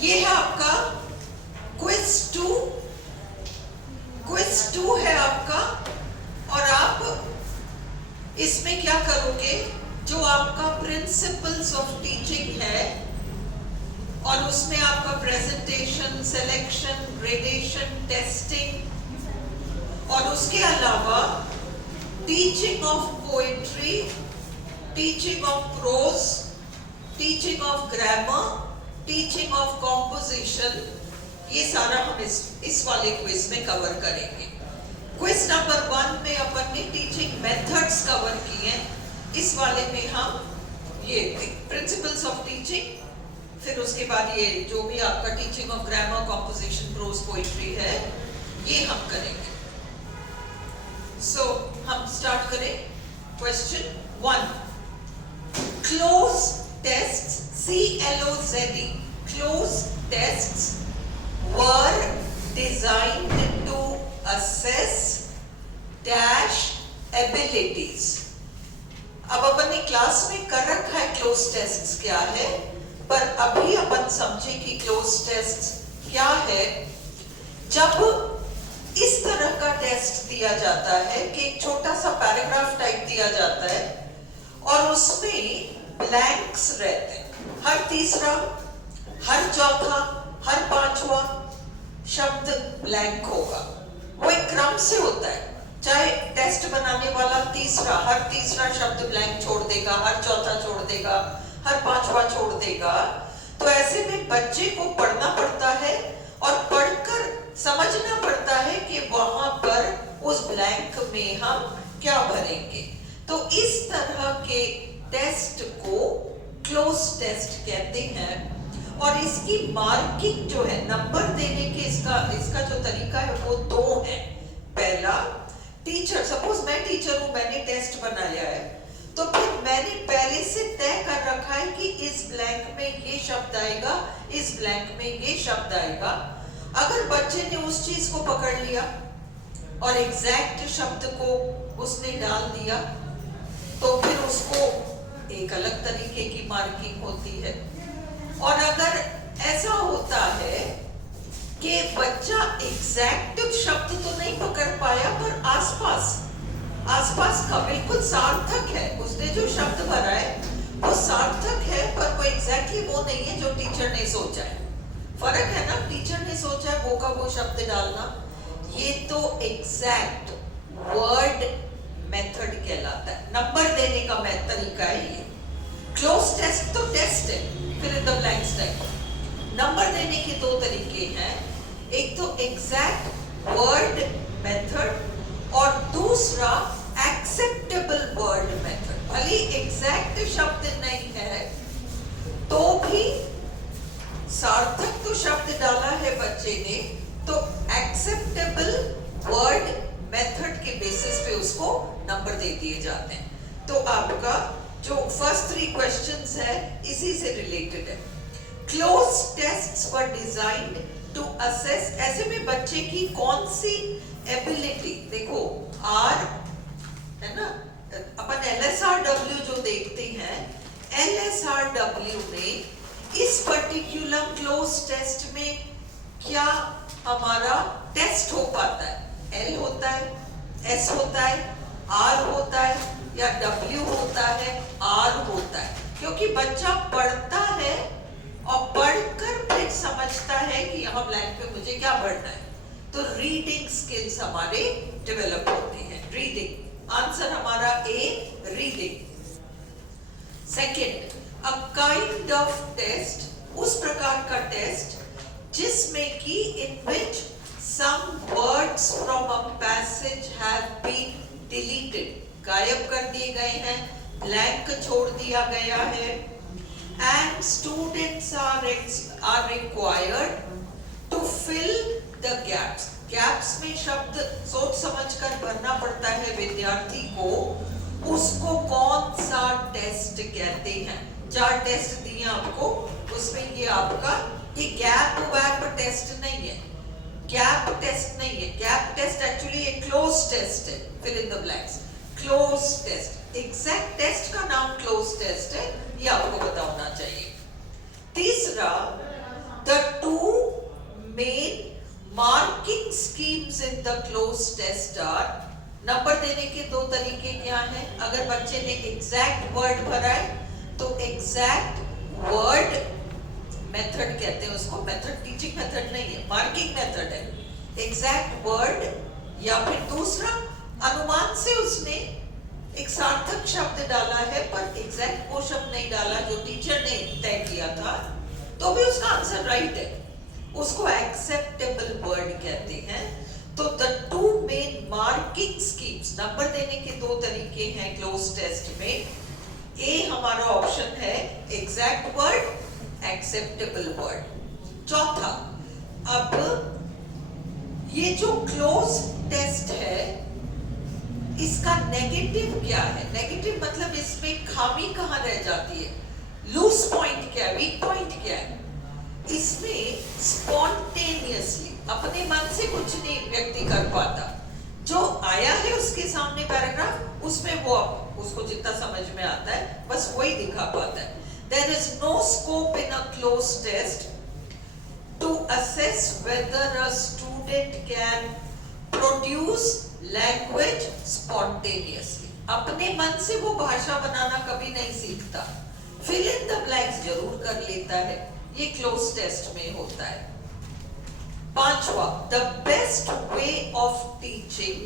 ये है आपका क्विज 2। क्विज 2 है आपका, और आप इसमें क्या करोगे, जो आपका प्रिंसिपल्स ऑफ टीचिंग है और उसमें आपका प्रेजेंटेशन, सिलेक्शन, ग्रेडेशन, टेस्टिंग, और उसके अलावा teaching of poetry, teaching of pros, teaching of grammar, teaching of composition, ये सारा हम इस वाले क्विज में कवर करेंगे। क्विज नंबर 1 में अपन ने टीचिंग मेथड्स कवर किए हैं, इस वाले में हम ये प्रिंसिपल्स ऑफ टीचिंग, फिर उसके बाद ये जो भी आपका teaching of grammar, composition, prose, poetry है, ये हम करेंगे। सो हम स्टार्ट करें। Question 1, close tests, CLOZE, close tests were designed to assess dash abilities। अब अपन ने क्लास में कर रखा है क्लोज टेस्ट्स क्या है, पर अभी अपन समझे कि क्लोज टेस्ट्स क्या है। जब इस तरह का टेस्ट दिया जाता है कि एक छोटा सा पैराग्राफ टाइप दिया जाता है और उसमें ब्लैंक्स रहते हैं, हर तीसरा, हर चौथा, हर पांचवा शब्द ब्लैंक होगा। वो एक क्रम से होता है, चाहे टेस्ट बनाने वाला हर तीसरा शब्द ब्लैंक छोड़ देगा, हर चौथा छोड़ देगा, हर पांचवा छोड़ देगा। तो ऐसे में बच्चे को पढ़ना पड़ता है और पढ़कर समझना पड़ता है कि वहां पर उस ब्लैंक में हम क्या भरेंगे। तो इस तरह के टेस्ट को क्लोज टेस्ट कहते हैं। और इसकी मार्किंग जो है, नंबर देने के इसका जो तरीका है वो 2 है। पहला, टीचर, सपोज मैं टीचर हूं, मैंने टेस्ट बनाया है, तो फिर मैंने पहले से तय कर रखा है कि इस ब्लैंक में ये शब्द आएगा, इस ब्लैंक में ये शब्द आएगा। अगर बच्चे ने उस चीज को पकड़ लिया और एग्जैक्ट शब्द को उसने डाल दिया, तो फिर उसको एक अलग तरीके की मार्किंग होती है। और अगर ऐसा होता है कि बच्चा एग्जैक्ट शब्द तो नहीं पकड़ पाया, पर आसपास का बिल्कुल सार्थक है, उसने जो शब्द भरा है वो सार्थक है, पर वो एग्जैक्टली वो नहीं है जो टीचर ने सोचा है। फर्क है ना, टीचर ने सोचा है वो का वो शब्द डालना, ये तो एग्जैक्ट वर्ड मेथड कहलाता है, नंबर देने का तरीका है ये। क्लोज टेस्ट तो टेस्ट है, फिर इन द ब्लैंक्स टाइप। नंबर देने के 2 तरीके हैं, एक तो एग्जैक्ट वर्ड मेथड और दूसरा एक्सेप्टेबल वर्ड मेथड। भले एग्जैक्ट शब्द नहीं है तो भी सार्थक तो शब्द डाला है बच्चे ने, तो एक्सेप्टेबल वर्ड मेथड के बेसिस पे उसको नंबर दे दिए जाते हैं। तो आपका जो फर्स्ट 3 क्वेश्चंस है इसी से रिलेटेड है। Close tests were designed to assess, ऐसे में बच्चे की कौन सी एबिलिटी, देखो आर है ना, अपन LSRW जो देखते हैं, LSRW में इस पर्टिकुलर क्लोज टेस्ट में क्या हमारा टेस्ट हो पाता है। L होता है, S होता है, R होता है, या W होता है, R होता है, क्योंकि बच्चा पढ़ता है और पढ़कर फिर समझता है कि यहाँ ब्लैंक पे मुझे क्या पढ़ना है। तो रीडिंग स्किल्स हमारे डेवलप होते हैं। रीडिंग, आंसर हमारा A, reading. Second, a kind of test, उस प्रकार का टेस्ट जिसमें कि इन विच some words from a passage have been deleted, गायब कर दिए गए हैं, ब्लैंक छोड़ दिया गया है, and students are required to fill the gaps। gaps में शब्द सोच समझकर भरना पड़ता है विद्यार्थी को, उसको कौन सा टेस्ट कहते हैं। 4 टेस्ट दिए आपको, उसमें ये आपका ये गैप वैप टेस्ट नहीं है, गैप टेस्ट नहीं है। गैप टेस्ट एक्चुअली एक क्लोज टेस्ट है, fill in the blanks, close test. Exact test का नाम क्लोज टेस्ट है, ये आपको पता होना चाहिए। तीसरा, The two main marking schemes in the closed test are, number देने के दो तरीके क्या हैं? अगर बच्चे ने एग्जैक्ट वर्ड भरा है तो एग्जैक्ट वर्ड मेथड कहते हैं उसको, मेथड टीचिंग मेथड नहीं है, मार्किंग मेथड है। एग्जैक्ट वर्ड, या फिर दूसरा अनुमान से उसने एक सार्थक शब्द डाला है पर एग्जैक्ट वो शब्द नहीं डाला जो टीचर ने तय किया था, तो भी उसका आंसर राइट है, उसको एक्सेप्टेबल वर्ड कहते हैं। तो the two main marking schemes, number देने के दो तरीके हैं क्लोज टेस्ट में। ए हमारा ऑप्शन है एग्जैक्ट वर्ड, एक्सेप्टेबल वर्ड। चौथा, अब ये जो क्लोज टेस्ट है इसका नेगेटिव क्या है? नेगेटिव मतलब इसमें खामी कहाँ रह जाती है, लूज पॉइंट क्या है, वीक पॉइंट क्या है? इसमें स्पॉन्टेनियसली अपने मन से कुछ नहीं व्यक्ति कर पाता, जो आया है उसके सामने पैराग्राफ, उसमें वो उसको जितना समझ में आता है बस वही दिखा पाता है। There is no scope in a closed test to assess whether a student can produce language spontaneously. अपने मन से वो भाषा बनाना कभी नहीं सीखता, fill in the blanks जरूर कर लेता है, ये क्लोज टेस्ट में होता है। पांचवा, the best way of teaching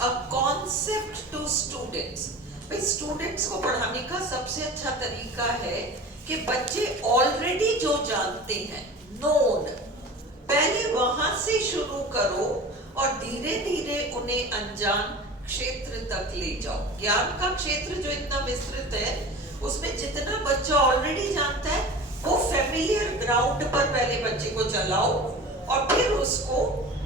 a concept to students. भाई स्टूडेंट्स को पढ़ाने का सबसे अच्छा तरीका है कि बच्चे ऑलरेडी जो जानते हैं, नोन, पहले वहां से शुरू करो और धीरे धीरे उन्हें अनजान क्षेत्र तक ले जाओ। ज्ञान का क्षेत्र जो इतना विस्तृत है उसमें जितना बच्चा ऑलरेडी जानता है वो फेमिलियर ग्राउंड पर पहले बच्चे को चलाओ और फिर उसको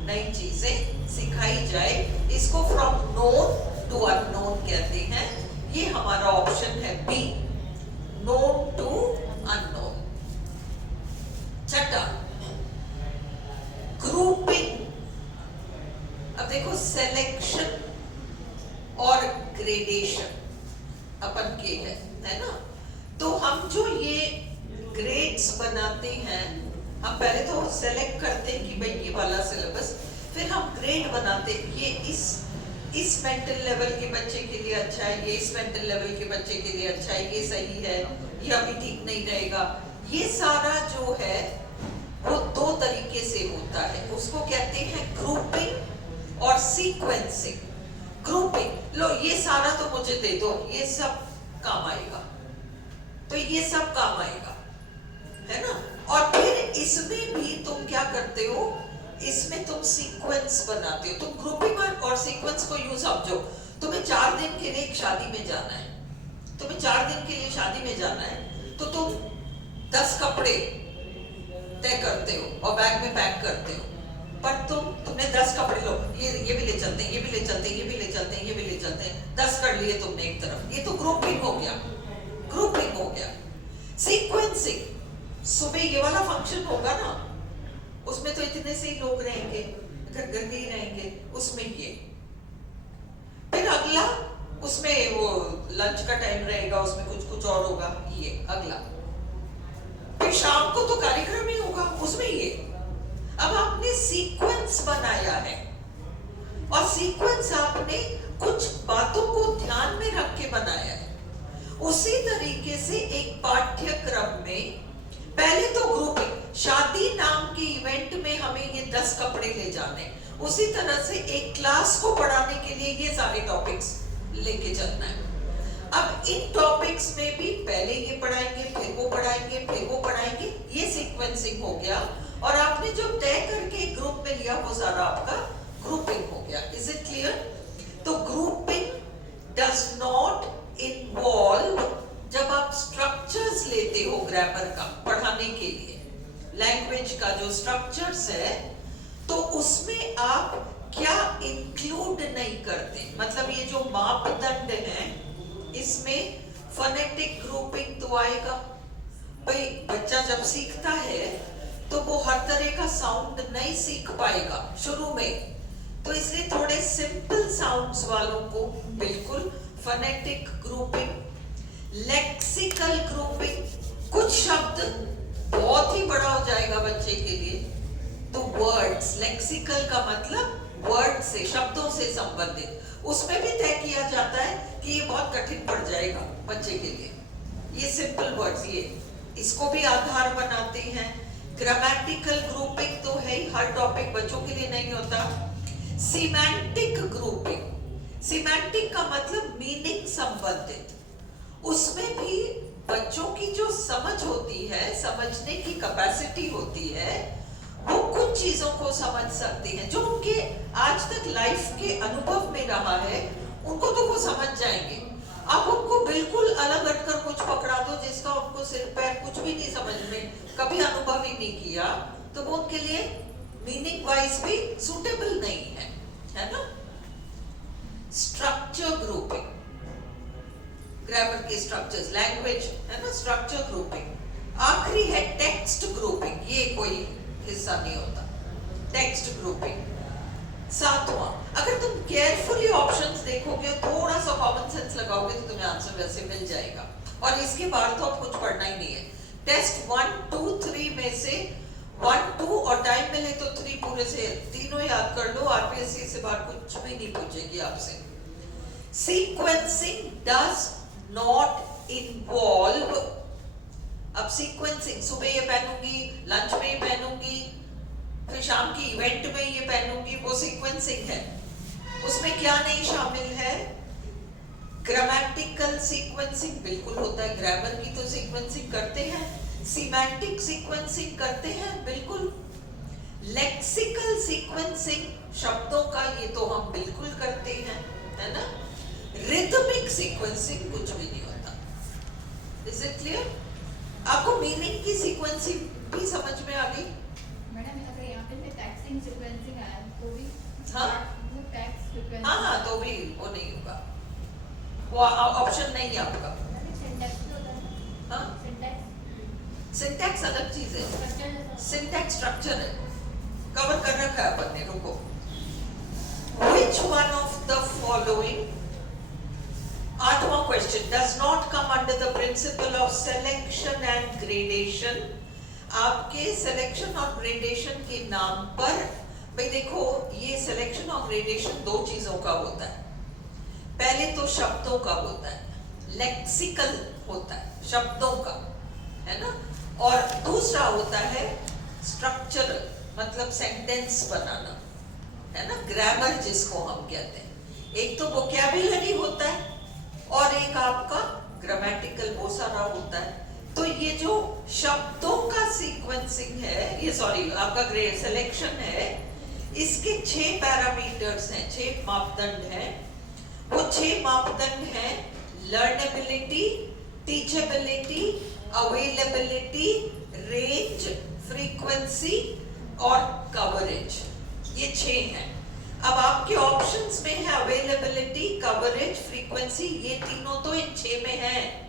नई चीजें सिखाई जाए। इसको फ्रॉम नोन टू अननोन कहते हैं। ये हमारा ऑप्शन है बी, नोन टू अननोन। छठा, ग्रुपिंग। अब देखो सिलेक्शन और ग्रेडेशन अपन के है ना, तो हम जो ये ग्रेड्स बनाते हैं, हम पहले तो सेलेक्ट करते हैं कि भाई ये वाला सिलेबस, फिर हम ग्रेड बनाते हैं, ये इस मेंटल लेवल के बच्चे के लिए अच्छा है, ये इस मेंटल लेवल के बच्चे के लिए अच्छा है, ये सही है, ये अभी ठीक नहीं रहेगा। ये सारा जो है वो दो तरीके से होता है, उसको कहते हैं ग्रुपिंग और सीक्वेंसिंग। ग्रुपिंग, लो ये सारा तो मुझे दे दो, ये सब काम आएगा, तो ये सब काम आएगा, है ना। और फिर इसमें भी तुम क्या करते हो, इसमें तुम सीक्वेंस बनाते हो। तुम ग्रुपिंग और सीक्वेंस को यूं समझो, तुम्हें 4 दिन के लिए एक शादी में जाना है, तुम्हें 4 दिन के लिए शादी में जाना है, तो तुम 10 कपड़े तय करते हो और बैग में पैक करते हो, पर तुमने 10 कपड़े लो, ये भी ले चलते हैं, ये भी ले चलते हैं, ये भी ले चलते हैं, ये भी ले चलते हैं, 10 कर लिए तुमने एक तरफ, ये तो ग्रुपिंग हो गया, ग्रुपिंग हो गया। सीक्वेंसिंग, सुबह ये वाला फंक्शन होगा ना, उसमें तो इतने से ही लोग रहेंगे, घर घर के ही रहेंगे, उसमें ये, फिर अगला उसमें वो लंच का टाइम रहेगा, उसमें कुछ और होगा, ये अगला, फिर शाम को तो कार्यक्रम ही होगा, उसमें ये। अब आपने सीक्वेंस बनाया है और सीक्वेंस आपने कुछ बातों को ध्यान में रख के बनाया है। उसी तरीके से एक पाठ्यक्रम में पहले तो ग्रुपिंग, शादी नाम के इवेंट में हमें ये 10 कपड़े ले जाने, उसी तरह से एक क्लास को पढ़ाने के लिए ये सारे टॉपिक्स लेके चलना है। अब इन टॉपिक्स में भी पहले ये पढ़ाएंगे, फिर वो पढ़ाएंगे, फिर वो पढ़ाएंगे, ये सीक्वेंसिंग हो गया। और आपने जो तय करके एक ग्रुप में लिया वो सारा आपका ग्रुपिंग हो गया। Is it clear? तो ग्रुपिंग डज नॉट इन्वॉल्व, जब आप स्ट्रक्चर्स लेते हो ग्रामर का पढ़ाने के लिए, लैंग्वेज का जो स्ट्रक्चर्स है, तो उसमें आप क्या इंक्लूड नहीं करते, मतलब ये जो मापदंड हैं इसमें फोनेटिक ग्रुपिंग तो आएगा। भाई बच्चा जब सीखता है तो वो हर तरह का साउंड नहीं सीख पाएगा शुरू में, तो इसलिए थोड़े सिंपल साउंड्स वालों को बिल्कुल फोनेटिक ग्रुपिंग, लेक्सिकल ग्रुपिंग, कुछ शब्द बहुत ही बड़ा हो जाएगा बच्चे वर्ड्स, लेक्सिकल का मतलब वर्ड से, शब्दों से संबंधित, उसमें भी तय किया जाता है कि ये बहुत कठिन पड़ जाएगा बच्चे के लिए, ये सिंपल वर्ड्स, ये इसको भी आधार बनाते हैं। ग्रामेटिकल ग्रुपिंग तो है ही, हर टॉपिक बच्चों के लिए नहीं होता। सिमेंटिक ग्रुपिंग, सिमेंटिक का मतलब मीनिंग संबंधित, उसमें भी बच्चों की जो समझ होती है, समझने की कैपेसिटी होती है, वो कुछ चीजों को समझ सकती हैं जो उनके आज तक लाइफ के अनुभव में रहा है, उनको तो वो समझ जाएंगे। आप उनको बिल्कुल अलग हटकर कुछ पकड़ा दो जिसका उनको सिर पैर कुछ भी नहीं समझ में, कभी अनुभव ही नहीं किया, तो वो उनके लिए मीनिंग वाइज भी सूटेबल नहीं है ना। स्ट्रक्चर ग्रुपिंग, ग्रामर के स्ट्रक्चर्स, लैंग्वेज है ना, स्ट्रक्चर ग्रुपिंग। आखिरी है टेक्स्ट ग्रुपिंग, ये कोई हिस्सा नहीं होता, टेक्स्ट ग्रुपिंग। सातवां, अगर तुम केयरफुली ऑप्शंस देखोगे, थोड़ा सा कॉमन सेंस लगाओगे तो तुम्हें आंसर वैसे मिल जाएगा, और इसके बाद तो अब कुछ पढ़ना ही नहीं है। टेस्ट 1, 2, 3 में से 1, 2 और टाइम मिले तो 3 पूरे से तीनों याद कर लो, आरपीएससी से बाहर कुछ भी नहीं पूछेगी आपसे। सीक्वेंसिंग डज नॉट इन्वॉल्व, अब सीक्वेंसिंग, सुबह ये पहनूंगी, लंच में ये पहनूंगी, फिर शाम की इवेंट में ये पहनूंगी, वो सीक्वेंसिंग है। उसमें क्या नहीं शामिल है? ग्रामेटिकल सीक्वेंसिंग बिल्कुल होता है, ग्रामर की तो सीक्वेंसिंग करते हैं, सिमेंटिक सीक्वेंसिंग करते हैं बिल्कुल, लेक्सिकल सीक्वेंसिंग शब्दों का ये तो हम बिल्कुल करते हैं, है ना। रिदमिक सीक्वेंसिंग कुछ भी नहीं होता। Is it clear? आपको मीनिंग की सीक्वेंसिंग भी समझ में आ गई? मैडम अगर यहाँ पे टैक्सिंग सीक्वेंसिंग आया तो भी, हाँ टैक्स सीक्वेंसिंग, हाँ तो भी वो नहीं होगा, वो ऑप्शन नहीं है आपका। सिंटैक्स भी होता है। हाँ, सिंटैक्स, सिंटैक्स अलग चीज है, स्ट्रक्चर, सिंटैक्स स्ट्रक्चर है, कवर कर रखा है अपन ने, रुको। Which one of the following, आठवां question, does not come under the principle of selection and gradation। आपके सिलेक्शन और ग्रेडेशन के नाम पर, भाई देखो ये सिलेक्शन और ग्रेडेशन दो चीजों का होता है। पहले तो शब्दों का होता है, लेक्सिकल होता है शब्दों का, है ना, और दूसरा होता है स्ट्रक्चरल, मतलब सेंटेंस बनाना, है ना, ग्रामर जिसको हम कहते हैं। एक तो वोकैबुलरी होता है और एक आपका ग्रामेटिकल, वो सारा होता है। तो ये जो शब्दों का सीक्वेंसिंग है, ये सॉरी आपका ग्रेड सिलेक्शन है, इसके 6 पैरामीटर्स हैं, 6 मापदंड हैं। वो 6 मापदंड हैं लर्नेबिलिटी, टीचेबिलिटी, अवेलेबिलिटी, रेंज, फ्रीक्वेंसी और कवरेज, ये 6 हैं। अब आपके ऑप्शंस में है अवेलेबिलिटी, कवरेज, फ्रीक्वेंसी, ये तीनों तो इन 6 में हैं।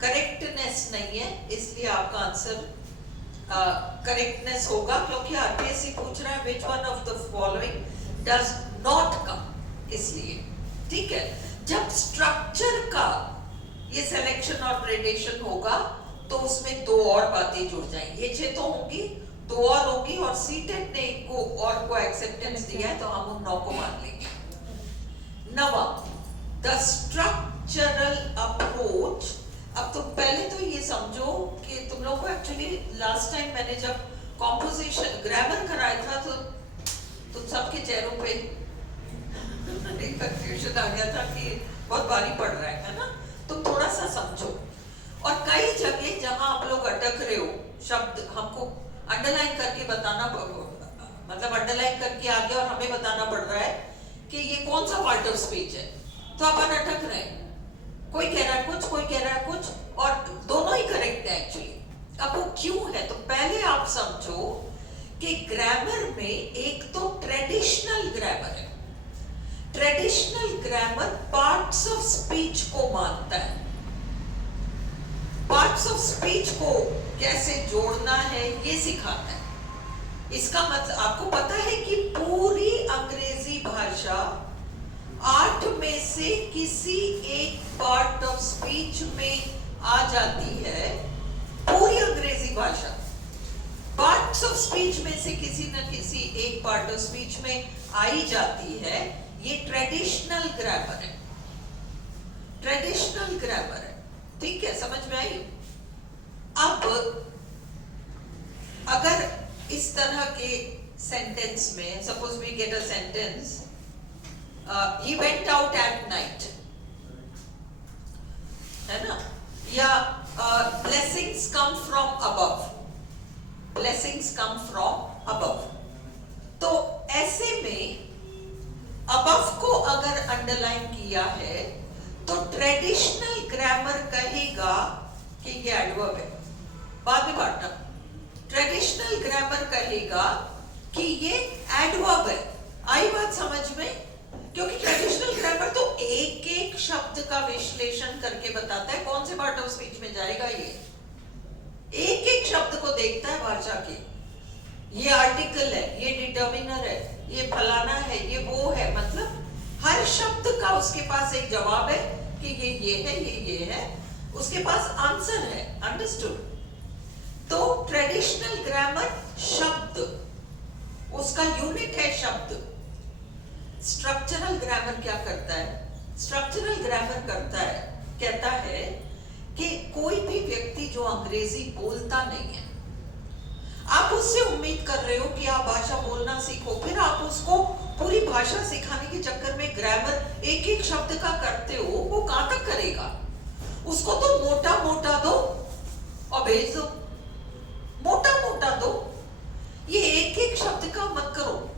करेक्टनेस नहीं है, इसलिए आपका आंसर करेक्टनेस होगा, क्योंकि आरपीएससी पूछ रहा है which one of the following does not come, इसलिए। ठीक है, जब स्ट्रक्चर का ये सिलेक्शन और ग्रेडेशन होगा तो उसमें 2 और बातें जुड़ जाएंगी, ये 6 तो होंगी, 2 और होगी, और सीटेट ने एक को और को एक्सेप्टेंस दिया है तो हम उन 9 को मान लेंगे। 9, द स्ट्रक्चरल अप्रोच। अब तुम पहले तो ये समझो कि तुम लोगों को एक्चुअली लास्ट टाइम मैंने जब कॉम्पोजिशन ग्रामर कराया था तो तुम सबके चेहरों पे कंफ्यूजन आ गया था कि बहुत भारी पड़ रहा है ना। तुम थोड़ा सा समझो, और कई जगह जहां आप लोग अटक रहे हो, शब्द हमको अंडरलाइन करके बताना, मतलब अंडरलाइन करके आगे और हमें बताना पड़ रहा है कि ये कौन सा पार्ट ऑफ स्पीच है, तो अपन अटक रहे हैं। कोई कह रहा है कुछ, कोई कह रहा है कुछ, और दोनों ही करेक्ट है एक्चुअली। अब वो क्यों है, तो पहले आप समझो कि ग्रामर में एक तो ट्रेडिशनल ग्रामर है। Traditional grammar parts of speech को मानता है, पार्ट्स ऑफ स्पीच को कैसे जोड़ना है ये सिखाता है। इसका मतलब आपको पता है कि पूरी अंग्रेजी भाषा 8 में से किसी एक पार्ट ऑफ स्पीच में आ जाती है, पूरी अंग्रेजी भाषा। बट पार्ट्स ऑफ स्पीच में से किसी न किसी एक पार्ट ऑफ स्पीच में आई जाती है, ये ट्रेडिशनल ग्रामर है। ट्रेडिशनल ग्रामर है, ठीक है, समझ में आई? अब अगर इस तरह के सेंटेंस में, suppose we get a sentence, he went out at night, है ना, या blessings come from above, blessings come from above, तो ऐसे में above को अगर अंडरलाइन किया है तो ट्रेडिशनल ग्रामर कहेगा कि ये एडवर्ब है। बाद में बांटना, ट्रेडिशनल ग्रामर कहेगा कि ये एडवर्ब है। आई बात समझ में? क्योंकि ट्रेडिशनल ग्रामर तो एक एक शब्द का विश्लेषण करके बताता है कौन से पार्ट ऑफ स्पीच में जाएगा, ये एक एक शब्द को देखता है भाषा के, ये आर्टिकल है, ये डिटर्मिनर है, ये फलाना है, ये वो है, मतलब हर शब्द का उसके पास एक जवाब है कि ये है, ये है, उसके पास आंसर है। अंडरस्टूड? तो ट्रेडिशनल ग्रामर शब्द, उसका यूनिट है शब्द। स्ट्रक्चरल ग्रामर क्या करता है? स्ट्रक्चरल ग्रामर करता है, कहता है कि कोई भी व्यक्ति जो अंग्रेजी बोलता नहीं है, आप उससे उम्मीद कर रहे हो कि आप भाषा बोलना सीखो, फिर आप उसको पूरी भाषा सिखाने के चक्कर में ग्रामर एक एक शब्द का करते हो, वो कहां तक करेगा? उसको तो मोटा मोटा दो और भेज दो, मोटा मोटा दो, ये एक एक शब्द का मत करो।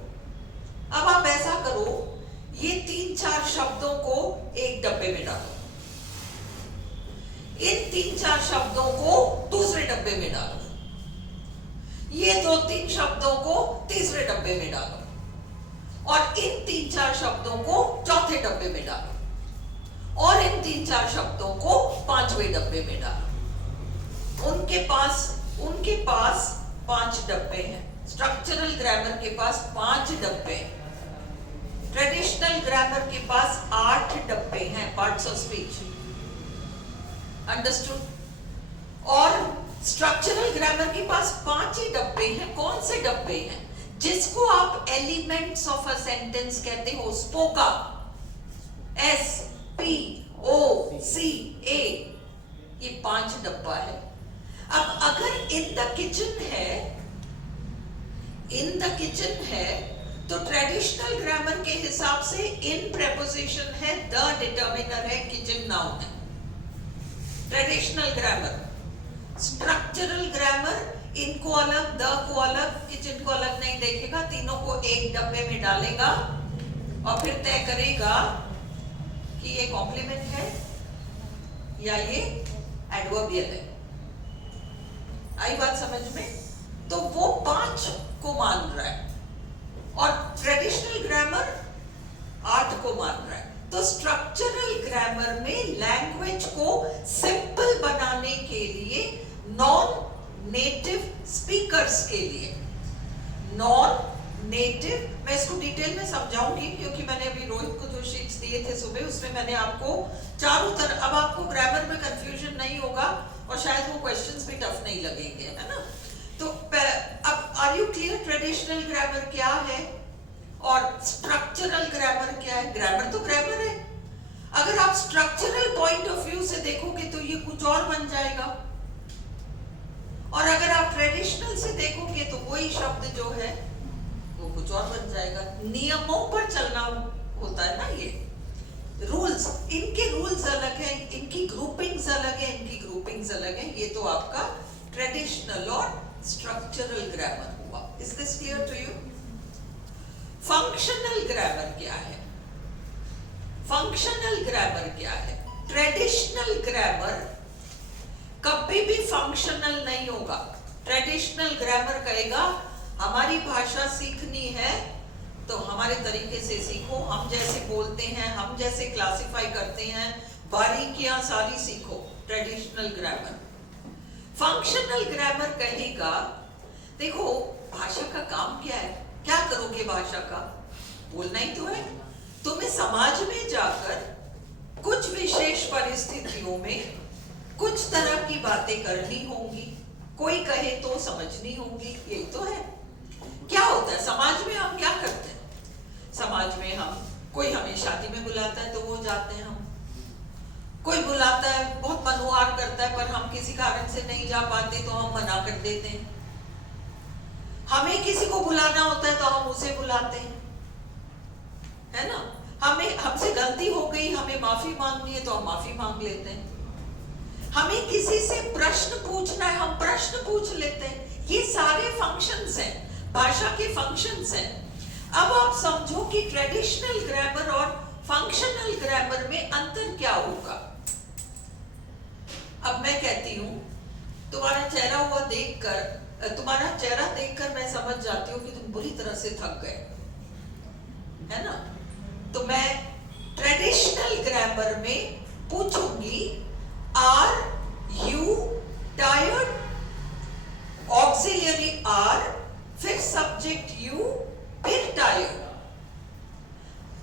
अब आप ऐसा करो, ये 3-4 शब्दों को एक डब्बे में डालो, इन 3-4 शब्दों को दूसरे डब्बे में डालो, ये 2-3 शब्दों को तीसरे डब्बे में डालो, और इन 3-4 शब्दों को चौथे डब्बे में डालो, और इन 3-4 शब्दों को 5वें डब्बे में डालो। उनके पास 5 डब्बे हैं। स्ट्रक्चरल ग्रामर के पास 5 डब्बे हैं, ट्रेडिशनल ग्रामर के पास 8 डब्बे हैं, पार्ट्स ऑफ स्पीच। अंडरस्टूड? और स्ट्रक्चरल ग्रामर के पास 5 ही डब्बे हैं। कौन से डब्बे हैं? जिसको आप एलिमेंट्स ऑफ अ सेंटेंस कहते हो, स्पोका, SPOCA, ये 5 डब्बा है। अब अगर इन द किचन है तो ट्रेडिशनल ग्रामर के हिसाब से इन प्रेपोजिशन है, द डिटर्मिनर है, किचन नाउन है। Traditional grammar. स्ट्रक्चरल ग्रामर इनको अलग, द को अलग, किचन को अलग नहीं देखेगा, तीनों को एक डब्बे में डालेगा और फिर तय करेगा कि ये कॉम्प्लीमेंट है या ये एडवर्बियल है। आई बात समझ में? तो वो 5 को मान रहा है और ट्रेडिशनल ग्रामर 8 को मान रहा है। तो स्ट्रक्चरल ग्रामर में लैंग्वेज को सिंपल बनाने के लिए नॉन नेटिव स्पीकर्स के लिए, नॉन नेटिव, मैं इसको डिटेल में समझाऊंगी क्योंकि मैंने अभी रोहित को जो शीट्स दिए थे सुबह, उसमें मैंने आपको चारों तरफ, अब आपको ग्रामर में कंफ्यूजन नहीं होगा और शायद वो क्वेश्चंस भी टफ नहीं लगेंगे, है ना? तो अब are you clear traditional grammar क्या है और स्ट्रक्चरल ग्रामर क्या है? ग्रामर तो ग्रामर है, अगर आप स्ट्रक्चरल पॉइंट ऑफ व्यू से देखोगे तो ये कुछ और बन जाएगा, और अगर आप ट्रेडिशनल से देखोगे तो वही शब्द जो है वो कुछ और बन जाएगा। नियमों पर चलना होता है ना, ये रूल्स, इनके रूल्स अलग हैं, इनकी ग्रुपिंग्स अलग है, इनकी ग्रुपिंग्स अलग है। ये तो आपका ट्रेडिशनल और स्ट्रक्चरल ग्रामर हुआ। Is this clear to you? Functional grammar क्या है? फंक्शनल ग्रामर क्या है? ट्रेडिशनल ग्रामर कभी भी फंक्शनल नहीं होगा। ट्रेडिशनल ग्रामर कहेगा हमारी भाषा सीखनी है तो हमारे तरीके से सीखो, हम जैसे बोलते हैं, हम जैसे क्लासिफाई करते हैं, बारीकियां सारी सीखो। Traditional grammar. फंक्शनल ग्रामर कहेगा देखो भाषा का काम क्या है, क्या करोगे भाषा का? बोलना ही तो है। तुम्हें समाज में जाकर कुछ विशेष परिस्थितियों में कुछ तरह की बातें करनी होंगी, कोई कहे तो समझनी होंगी, यही तो है। क्या होता है समाज में, हम क्या करते हैं समाज में, हम कोई हमें शादी में बुलाता है तो वो जाते हैं हम, कोई बुलाता है बहुत मनोहार करता है पर हम किसी कारण से नहीं जा पाते तो हम मना कर देते हैं, हमें किसी को बुलाना होता है तो हम उसे बुलाते हैं, है ना। हमें हमसे गलती हो गई, हमें माफी मांगनी है तो हम माफी मांग लेते हैं, हमें किसी से प्रश्न पूछना है हम प्रश्न पूछ लेते हैं। ये सारे फंक्शंस हैं, भाषा के फंक्शंस हैं। अब आप समझो कि ट्रेडिशनल ग्रामर और फंक्शनल ग्रामर में अंतर क्या होगा। अब मैं कहती हूं तुम्हारा चेहरा देखकर मैं समझ जाती हूँ कि तुम बुरी तरह से थक गए, है ना। तो मैं ट्रेडिशनल ग्रामर में पूछूंगी are you tired, auxiliary are, फिर सब्जेक्ट यू, फिर टायर्ड,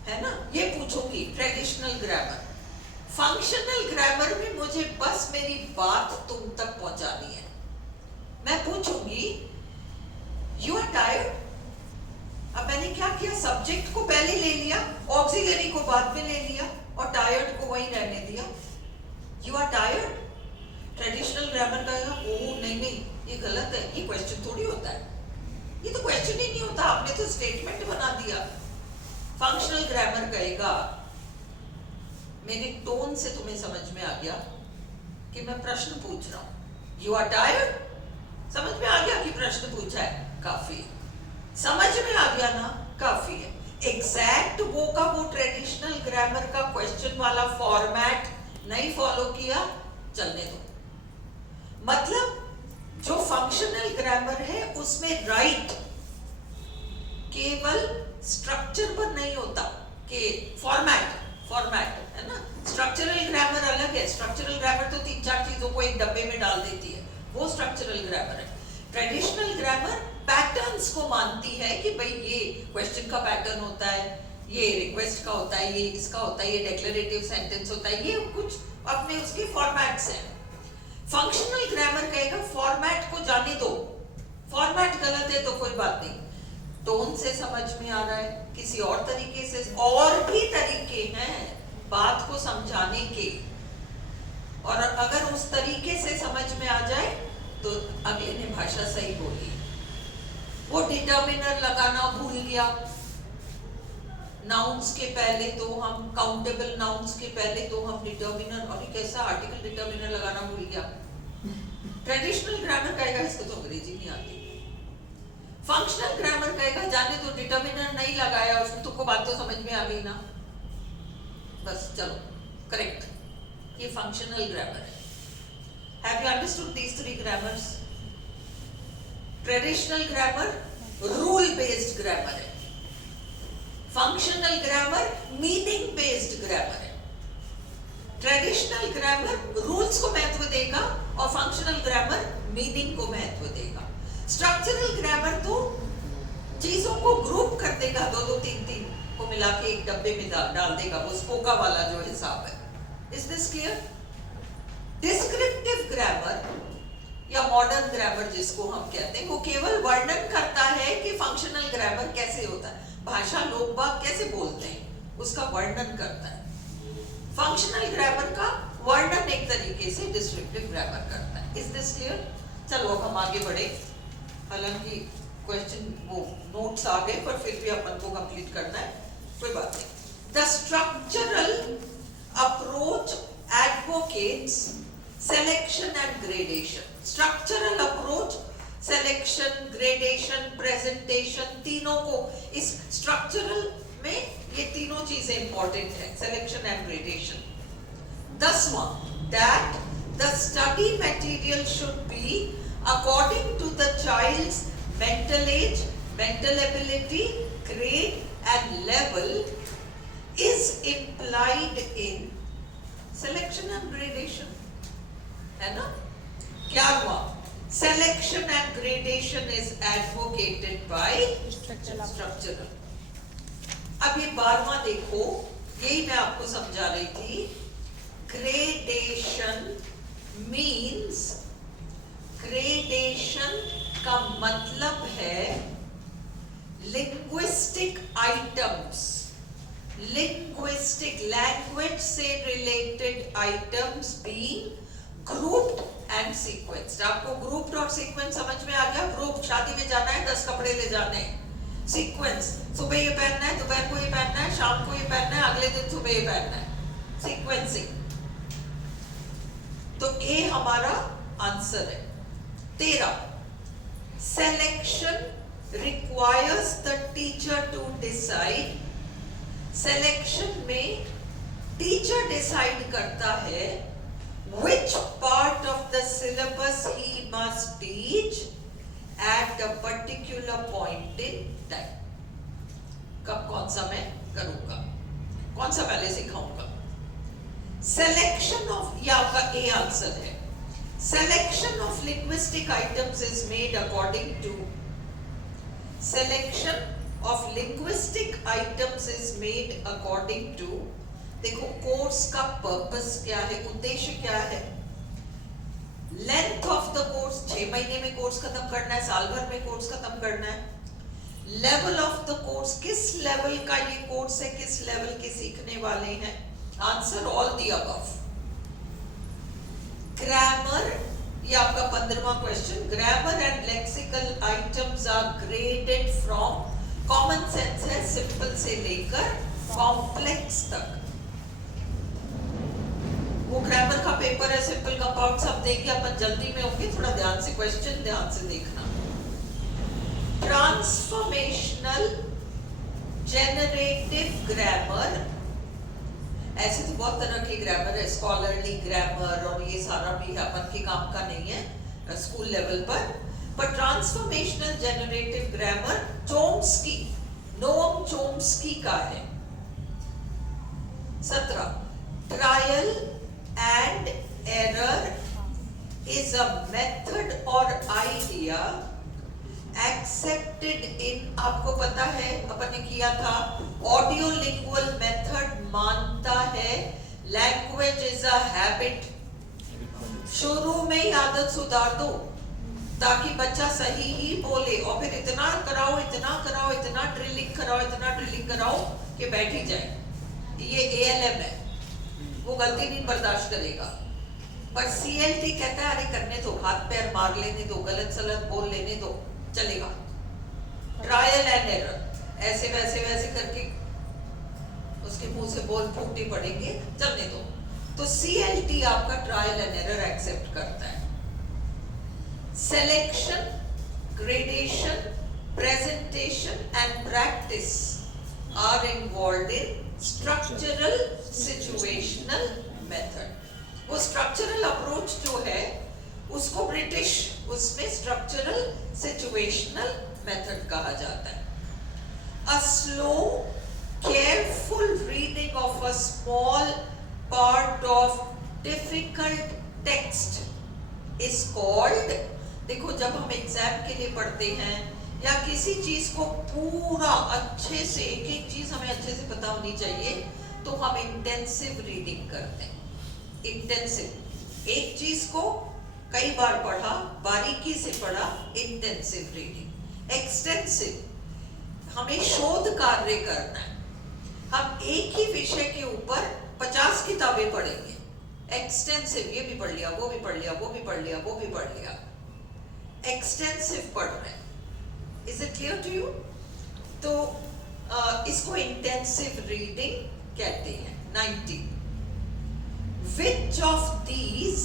है ना। ये पूछूंगी ट्रेडिशनल ग्रामर। फंक्शनल ग्रामर में मुझे बस मेरी बात तुम तक पहुंचानी है। मैं पूछूंगी यू आर टायर्ड, अब मैंने क्या किया, सब्जेक्ट को पहले ले लिया, ऑक्सिलरी को बाद में ले लिया और टायर्ड को वहीं रहने दिया। You are tired, traditional grammar कहेगा ओह नहीं नहीं ये गलत है, ये क्वेश्चन थोड़ी होता है, ये तो क्वेश्चन ही नहीं होता, आपने तो स्टेटमेंट बना दिया। फंक्शनल ग्रामर कहेगा मेरे टोन से तुम्हें समझ में आ गया कि मैं प्रश्न पूछ रहा हूं। यू आर टायर्ड, समझ में आ गया कि प्रश्न पूछा है, काफी, समझ में आ गया ना, काफी है। एग्जैक्ट वो का वो ट्रेडिशनल ग्रामर का क्वेश्चन वाला फॉर्मेट नहीं फॉलो किया, चलने दो। मतलब जो फंक्शनल ग्रामर है उसमें राइट केवल स्ट्रक्चर पर नहीं होता कि फॉर्मेट है ना। स्ट्रक्चरल ग्रामर अलग है, स्ट्रक्चरल ग्रामर तो 3-4 चीजों को एक डब्बे में डाल देती है, वो स्ट्रक्चरल ग्रामर है। ट्रेडिशनल ग्रामर पैटर्न्स को मानती है कि भाई ये क्वेश्चन का पैटर्न होता है, ये रिक्वेस्ट का होता है, ये इसका होता है, ये डिक्लेरेटिव सेंटेंस होता है, ये कुछ अपने उसके फॉर्मेट्स हैं। फंक्शनल ग्रामर कहेगा फॉर्मेट को जाने दो, फॉर्मेट गलत है तो कोई बात नहीं, टोन से समझ में आ रहा है, किसी और तरीके से, और भी तरीके हैं बात को समझाने के, और अगर उस तरीके से समझ में आ जाए तो अगले ने भाषा सही बोली। वो डिटर्मिनर लगाना भूल गया, नाउन्स के पहले तो हम काउंटेबल नाउन्स के पहले तो हम डिटर्मिनर, और कैसा आर्टिकल डिटर्मिनर लगाना भूल गया। ट्रेडिशनल ग्रामर कहेगा इसको तो अंग्रेजी नहीं आती। फंक्शनल ग्रामर कहेगा जाने तो डिटर्मिनर नहीं लगाया, उसमें तुमको बात तो समझ में आ गई ना, बस चलो करेक्ट। ये फंक्शनल ग्रामर है। Have you understood these 3 grammars? Traditional grammar rule based grammar है, functional grammar meaning based grammar है। ट्रेडिशनल ग्रामर रूल्स को महत्व देगा और फंक्शनल ग्रामर मीनिंग को महत्व देगा। स्ट्रक्चरल ग्रामर तो चीजों को ग्रुप कर देगा, 2-2 3-3 को मिला के एक डब्बे में डाल देगा, वो स्पोका वाला जो हिसाब है। Is this clear? Descriptive grammar या मॉडर्न ग्रामर जिसको हम कहते हैं, वो केवल वर्णन करता है कि फंक्शनल ग्रामर कैसे होता है, भाषा लोग बाग कैसे बोलते हैं, उसका वर्णन करता है। फंक्शनल ग्रामर का वर्णन एक तरीके से डिस्क्रिप्टिव ग्रामर करता है। Is this clear? चलो अब हम आगे बढ़े, हालांकि क्वेश्चन वो नोट्स आ गए पर फिर भी अपन को कंप्लीट करना है, कोई बात नहीं। The structural approach advocates selection and gradation. Structural approach, selection, gradation, presentation, तीनों को इस structural में ये तीनों चीजें important हैं, selection and gradation. 10वां, that the study material should be according to the child's mental age, mental ability, grade and level is implied in selection and gradation, है ना। क्या हुआ? Selection and gradation is advocated by structural. अब ये 12वां देखो, यही मैं आपको समझा रही थी। Gradation means ग्रेडेशन का मतलब है लिंग्विस्टिक आइटम्स, लिंग्विस्टिक लैंग्वेज से related items being grouped and sequenced. आपको ग्रुप्ड और सीक्वेंस समझ में आ गया? ग्रुप, शादी में जाना है 10 कपड़े ले जाने हैं। सीक्वेंस, सुबह ये पहनना है, दोपहर को ये पहनना है, शाम को ये पहनना है, अगले दिन सुबह ये पहनना है। सीक्वेंसिंग। तो ए हमारा आंसर है। 13, selection requires the teacher to decide. Selection में टीचर डिसाइड करता है which part of the syllabus he must teach at a particular point in time। कब कौन सा मैं करूंगा, कौन सा पहले सिखाऊंगा। Selection of, ये आपका ए आंसर है। Selection of linguistic items is made according to, selection of linguistic items is made according to, देखो कोर्स का पर्पस क्या है, उद्देश्य क्या है। लेंथ ऑफ द कोर्स, 6 महीने में कोर्स खत्म करना है, साल भर में कोर्स खत्म करना है। लेवल ऑफ द कोर्स, किस लेवल का ये कोर्स है, किस लेवल के सीखने वाले हैं। Answer all the above. Grammar, ये आपका 15वां question. Grammar and lexical items are graded from, common sense है, सिंपल से लेकर कॉम्प्लेक्स तक। वो ग्रामर का पेपर है, सिंपल कंपाउंड सब देंगे, अपन जल्दी में होंगे, थोड़ा ध्यान से क्वेश्चन ध्यान से देखना। ट्रांसफॉर्मेशनल जेनरेटिव ग्रामर, ऐसे तो बहुत तरह की ग्रामर है, स्कॉलरली ग्रामर और ये सारा भी अपन के काम का नहीं है स्कूल लेवल पर। पर ट्रांसफॉर्मेशनल जेनरेटिव ग्रामर चोम्स्की, नोम चोम्स्की का है। 17, trial and error is a method or idea accepted in, आपको पता है अपन ने किया था, ऑडियो लिंगुअल मेथड मानता है लैंग्वेज इज अ हैबिट। शुरू में ही आदत सुधार दो ताकि बच्चा सही ही बोले, और फिर इतना कराओ, इतना कराओ, इतना ड्रिलिंग कराओ, इतना ड्रिलिंग कराओ कि बैठ ही जाए। ये ALM है, वो गलती नहीं बर्दाश्त करेगा। पर CLT कहता है अरे करने दो, हाथ पैर मार लेने दो, गलत सलत बोल लेने दो, चलेगा। ट्रायल एंड एरर, ऐसे वैसे वैसे करके उसके मुंह से बोल फूटे पड़ेंगे, चलने दो। तो CLT आपका ट्रायल एंड एरर एक्सेप्ट करता है। Selection, gradation, presentation and practice are involved in structural situational method. वो स्ट्रक्चरल अप्रोच जो है उसको ब्रिटिश, उसमें स्ट्रक्चरल सिचुएशनल मेथड कहा जाता है। A slow careful reading of a small part of difficult text is called, देखो जब हम एग्जाम के लिए पढ़ते हैं या किसी चीज को पूरा अच्छे से, एक एक चीज हमें अच्छे से पता होनी चाहिए, तो हम इंटेंसिव रीडिंग करते हैं। इंटेंसिव, एक चीज को कई बार पढ़ा, बारीकी से पढ़ा, इंटेंसिव रीडिंग। एक्सटेंसिव, हमें शोध कार्य करना है, हम एक ही विषय के ऊपर 50 किताबें पढ़ेंगे। एक्सटेंसिव, ये भी पढ़ लिया, वो भी पढ़ लिया, वो भी पढ़ लिया, वो भी पढ़ लिया, एक्सटेंसिव पढ़ रहे हैं। Is it clear to you? तो इसको इंटेंसिव रीडिंग कहते हैं। 19, which of these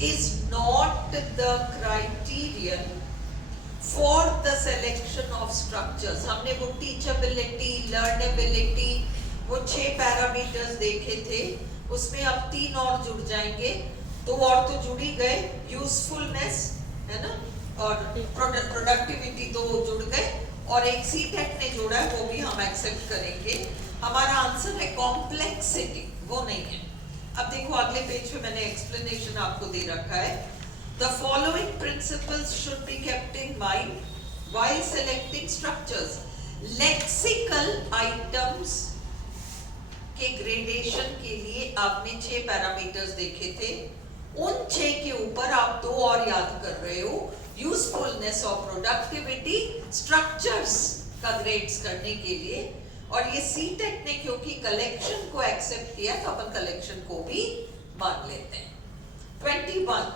is not the criterion for the selection of structures? हमने वो teachability, learnability, वो 6 पैरामीटर्स देखे थे, उसमें अब 3 और जुड़ जाएंगे। 2 और तो जुड़ ही गए, यूजफुलनेस है ना, और प्रोडक्टिविटी 2 जुड़ गए, और एक CTET ने जोड़ा है, वो भी हम एक्सेप्ट करेंगे। हमारा आंसर है कॉम्प्लेक्सिटी, वो नहीं है। अब देखो अगले पेज पे मैंने एक्सप्लेनेशन आपको दे रखा है। The following principles should be kept in mind while selecting structures. Lexical items के ग्रेडेशन के लिए आपने 6 पैरामीटर्स देखे थे। उन 6 के ऊपर आप 2 और याद कर रहे हो, यूजफुलनेस और प्रोडक्टिविटी, स्ट्रक्चर्स का ग्रेड्स करने के लिए। और ये सीटेट ने क्योंकि कलेक्शन को एक्सेप्ट किया तो अपन कलेक्शन को भी मान लेते हैं। 21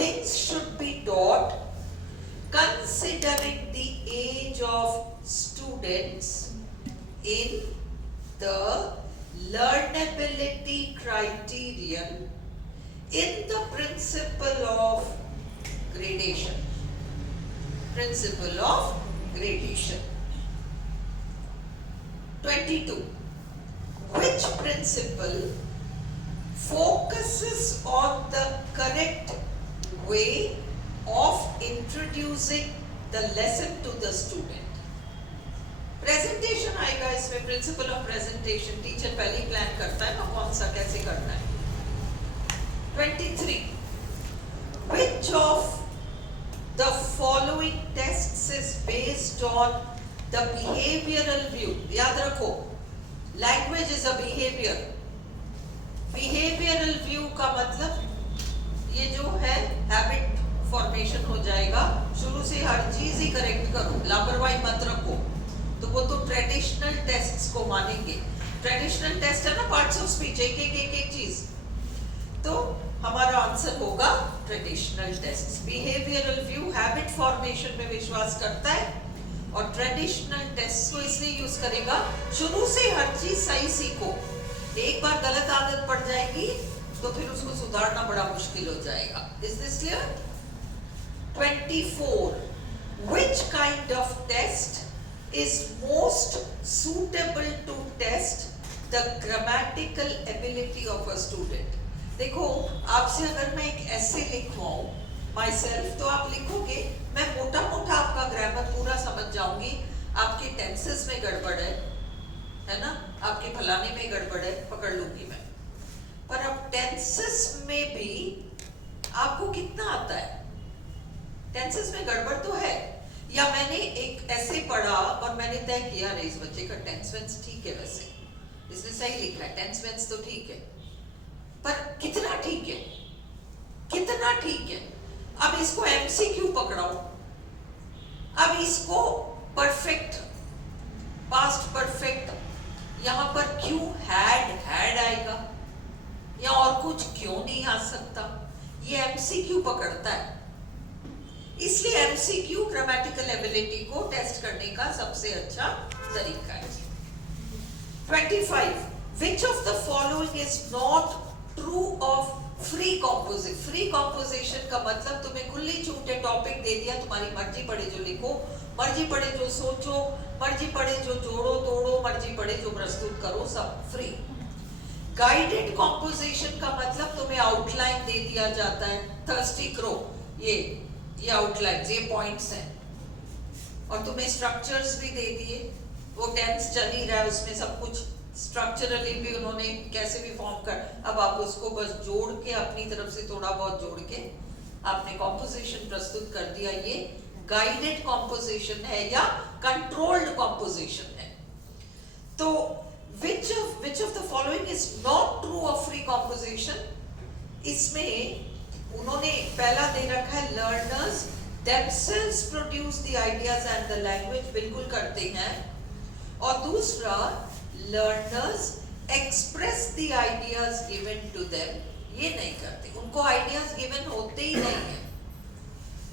things should be taught considering the age of students in the learnability criterion in the principle of gradation. Principle of gradation. 22. Which principle focuses on the correct way of introducing the lesson to the student? Presentation आएगा इसमें, principle of presentation teacher पहले ही plan करता है ना कौन सा कैसे करना है। 23. Which of the following tests is based on the behavioral view? याद रखो, language is a behavior. Behavioral view का मतलब ये जो है habit फॉर्मेशन हो जाएगा। शुरू से हर चीज ही करेक्ट करो, लापरवाही मत रखो। तो वो तो ट्रेडिशनल टेस्ट्स को मानेंगे। ट्रेडिशनल टेस्ट है ना, पार्ट्स ऑफ स्पीच, एक चीज। तो हमारा आंसर होगा traditional test. Behavioural view habit formation में विश्वास करता है और ट्रेडिशनल टेस्ट को इसलिए यूज करेगा शुरू से हर चीज सही सीखो। एक बार गलत आदत पड़ जाएगी तो फिर उसको सुधारना बड़ा मुश्किल हो जाएगा। Is this clear? 24. Which kind of test is most suitable to test the grammatical ability of a student? देखो, आपसे अगर मैं एक ऐसे लिखवाऊं माई सेल्फ, तो आप लिखोगे, मैं मोटा मोटा आपका ग्रामर पूरा समझ जाऊंगी, आपके टेंसेस में गड़बड़ है ना, आपके फलाने में गड़बड़ है, पकड़ लूंगी मैं। पर अब टेंसेस में भी आपको कितना आता है? टेंसेस में गड़बड़ तो है, या मैंने एक ऐसे पढ़ा और मैंने तय किया नहीं इस बच्चे का टेंस वेंस ठीक है, वैसे इसने सही लिखा है, टेंस वेंस तो ठीक है, पर कितना ठीक है, कितना ठीक है। अब इसको एमसीक्यू पकड़ाओ, अब इसको परफेक्ट, पास्ट परफेक्ट, यहां पर क्यों हैड आएगा या और कुछ क्यों नहीं आ सकता? ये एमसीक्यू पकड़ता है। इसलिए एमसीक्यू ग्रामेटिकल एबिलिटी को टेस्ट करने का सबसे अच्छा तरीका है। 25. Which of the following is not true of free composition? Free composition का मतलब तुम्हें खुली छूट है, टॉपिक दे दिया, तुम्हारी मर्जी पड़े जो लिखो, मर्जी पड़े जो सोचो, मर्जी पड़े जो जोड़ो तोड़ो, मर्जी पड़े जो प्रस्तुत करो, सब फ्री। गाइडेड कॉम्पोजिशन का मतलब तुम्हें आउटलाइन दे दिया जाता है, थर्स्टी क्रो, ये आउटलाइंस, ये पॉइंट्स हैं, और तुम्हें स्ट्रक्चर्स भी दे दिए, वो टेंस चल ही रहा है उसमें सब कुछ स्ट्रक्चरली भी उन्होंने कैसे भी फॉर्म कर, अब आप उसको बस जोड़ के अपनी तरफ से थोड़ा बहुत जोड़ के आपने कॉम्पोजिशन प्रस्तुत कर दिया। ये गाइडेड कॉम्पोजिशन है या कंट्रोल्ड कॉम्पोजिशन है। तो which of the following is not true of free composition? इसमें उन्होंने पहला दे रखा है learners themselves produce the ideas and the language, बिल्कुल करते हैं, और दूसरा learners express the ideas given to them, ये नहीं करते, उनको आइडियाज गिवन होते ही नहीं है,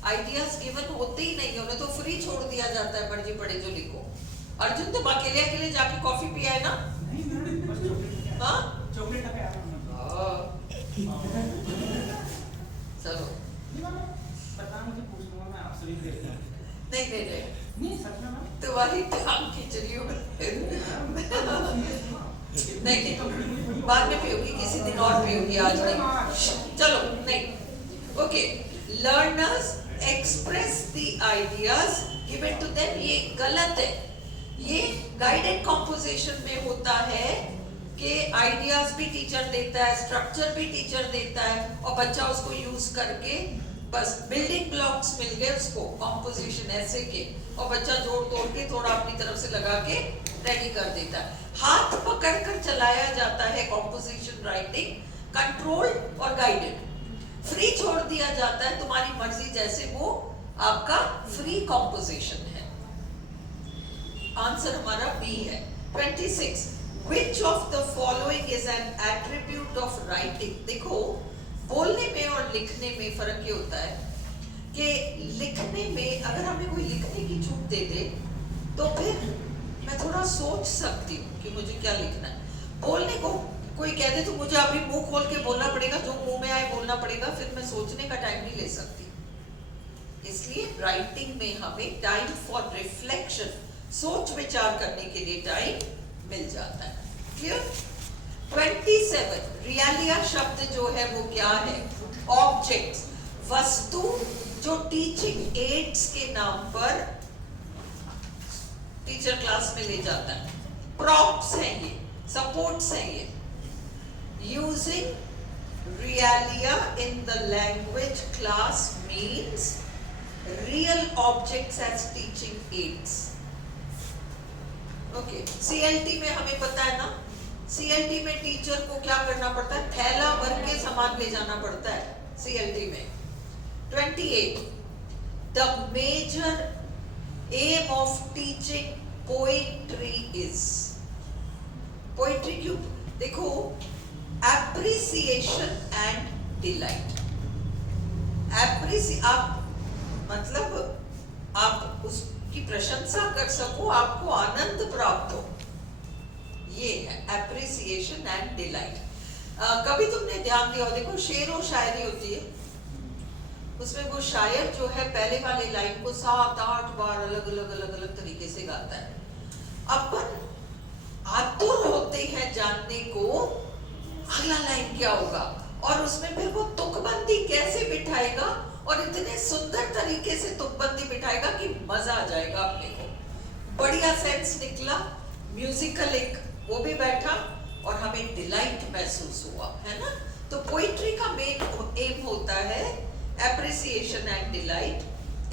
आइडियाज गिवन होते ही नहीं है, उन्हें तो फ्री छोड़ दिया जाता है, मर्जी पड़े जो लिखो। अर्जुन तुम अकेले जाके कॉफी पिया है ना? हाँ, चॉकलेट चलो नहीं तुम्हारी टांग खिंचड़ी नहीं, बाद में पियोगी, किसी दिन और पियोगी, आज नहीं। चलो नहीं, okay. Learners express the ideas given to them, ये गलत है। ये गाइडेड कॉम्पोजिशन में होता है कि आइडियाज भी टीचर देता है, स्ट्रक्चर भी टीचर देता है, और बच्चा उसको यूज करके बस बिल्डिंग ब्लॉक्स मिल गए उसको कॉम्पोजिशन ऐसे के, और बच्चा जोड़ तोड़ के थोड़ा अपनी तरफ से लगा के रेडी कर देता है। हाथ पकड़ कर चलाया जाता है कॉम्पोजिशन राइटिंग, कंट्रोल्ड और गाइडेड। फ्री छोड़ दिया जाता है, तुम्हारी मर्जी, जैसे वो आपका फ्री कॉम्पोजिशन है। आंसर हमारा बी है। 26 Which of the following is an attribute of writing? देखो, बोलने में और लिखने में फर्क ये होता है कि लिखने में अगर हमें कोई लिखने की छूट दे दे तो फिर मैं थोड़ा सोच सकती हूँ कि मुझे क्या लिखना है। बोलने को कोई कह दे तो मुझे अभी मुंह खोल के बोलना पड़ेगा, जो मुंह में आए बोलना पड़ेगा, फिर मैं सोचने का टाइम नहीं ले सकती। इसलिए राइटिंग में हमें टाइम फॉर रिफ्लेक्शन, सोच विचार करने के लिए टाइम मिल जाता है। क्लियर? 27 रियलिया शब्द जो है वो क्या है? ऑब्जेक्ट्स, वस्तु जो टीचिंग एड्स के नाम पर टीचर क्लास में ले जाता है। प्रॉप्स हैं ये, सपोर्ट्स हैं ये। Using realia in the language class means real objects as teaching aids. Okay, CLT में हमें पता है ना, CLT में टीचर को क्या करना पड़ता है? थैला भर के सामान ले जाना पड़ता है CLT में। 28 the major aim of teaching poetry is. Poetry क्यों? देखो, एप्रिसिएशन एंड डिलाइट। आप मतलब आप उसकी प्रशंसा कर सको, आपको आनंद प्राप्त हो, ये है एप्रिसिएशन एंड डिलाइट। कभी तुमने ध्यान दिया हो, देखो शेर और शायरी होती है, उसमें वो शायर जो है पहले वाले लाइन को 7-8 बार अलग तरीके से गाता है। अपन आतुर होते हैं जानने को अगला लाइन क्या होगा, और उसमें फिर वो तुकबंदी कैसे बिठाएगा, और इतने सुंदर तरीके से तुकबंदी बिठाएगा कि मजा आ जाएगा अपने को। बढ़िया सेंस निकला, म्यूजिकल एक वो भी बैठा और हमें डिलाइट महसूस हुआ, है ना। तो पोइट्री का मेन एम होता है appreciation and delight,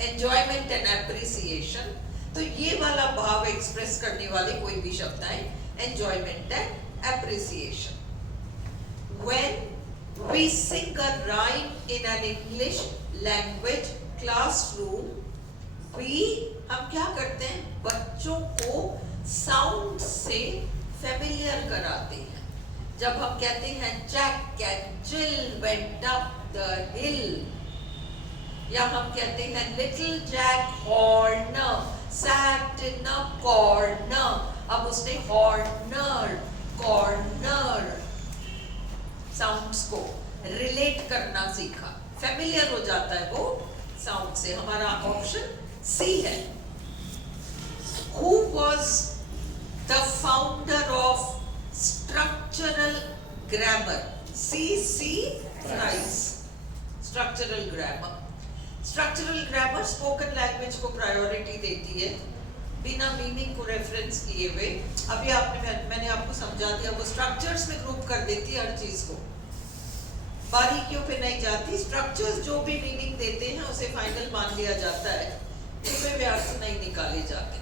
enjoyment and appreciation. तो ये वाला भाव एक्सप्रेस करने वाले कोई भी शब्द आए, enjoyment and appreciation. When we sing a rhyme in an English language classroom, हम क्या करते हैं? बच्चों को साउंड से फेमिलियर कराते हैं। जब हम कहते हैं Jack and Jill went up the hill, या हम कहते हैं Little Jack Horner sat in a corner, अब उसने horner, corner साउंड्स को रिलेट करना सीखा, फेमिलियर हो जाता है वो साउंड से। हमारा ऑप्शन सी है। Who was the founder of structural grammar? C.C. Rice. Structural grammar. Structural grammar spoken language को प्रायोरिटी देती है, बिना मीनिंग को रेफरेंस किए हुए। अभी मैंने आपको समझा दिया, वो स्ट्रक्चर्स में ग्रुप कर देती है हर चीज को, बारीकियों पे नहीं जाती। स्ट्रक्चर्स जो भी मीनिंग देते हैं उसे फाइनल मान लिया जाता है, इनमें व्यर्थ नहीं निकाले जाते।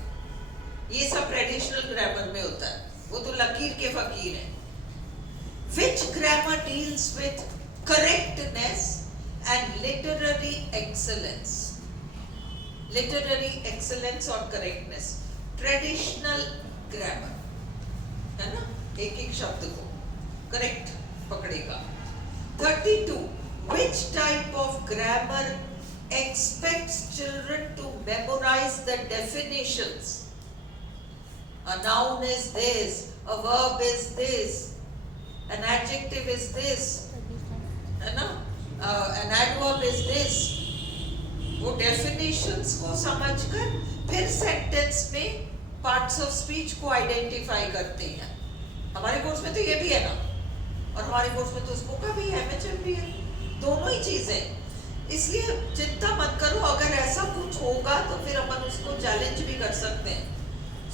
ये सब ट्रेडिशनल ग्रामर में होता है, वो तो लकीर के फकीर हैं। Which grammar deals with correctness and literary excellence? Literary excellence और correctness, ट्रेडिशनल ग्रामर है ना, एक एक शब्द को करेक्ट पकड़ेगा। 32 Which type of grammar expects children to memorize the definitions? A noun is this, a verb is this, an adjective is this, है ना, an adverb is this। वो डेफिनेशंस को समझकर फिर सेंटेंस में पार्ट्स ऑफ स्पीच को identify करते हैं। हमारे कोर्स में तो ये भी है ना, और हमारे कोर्स में तो उसको का भी है, MHM भी है, दोनों ही चीजें। इसलिए चिंता मत करो, अगर ऐसा कुछ होगा तो फिर अपन उसको चैलेंज भी कर सकते हैं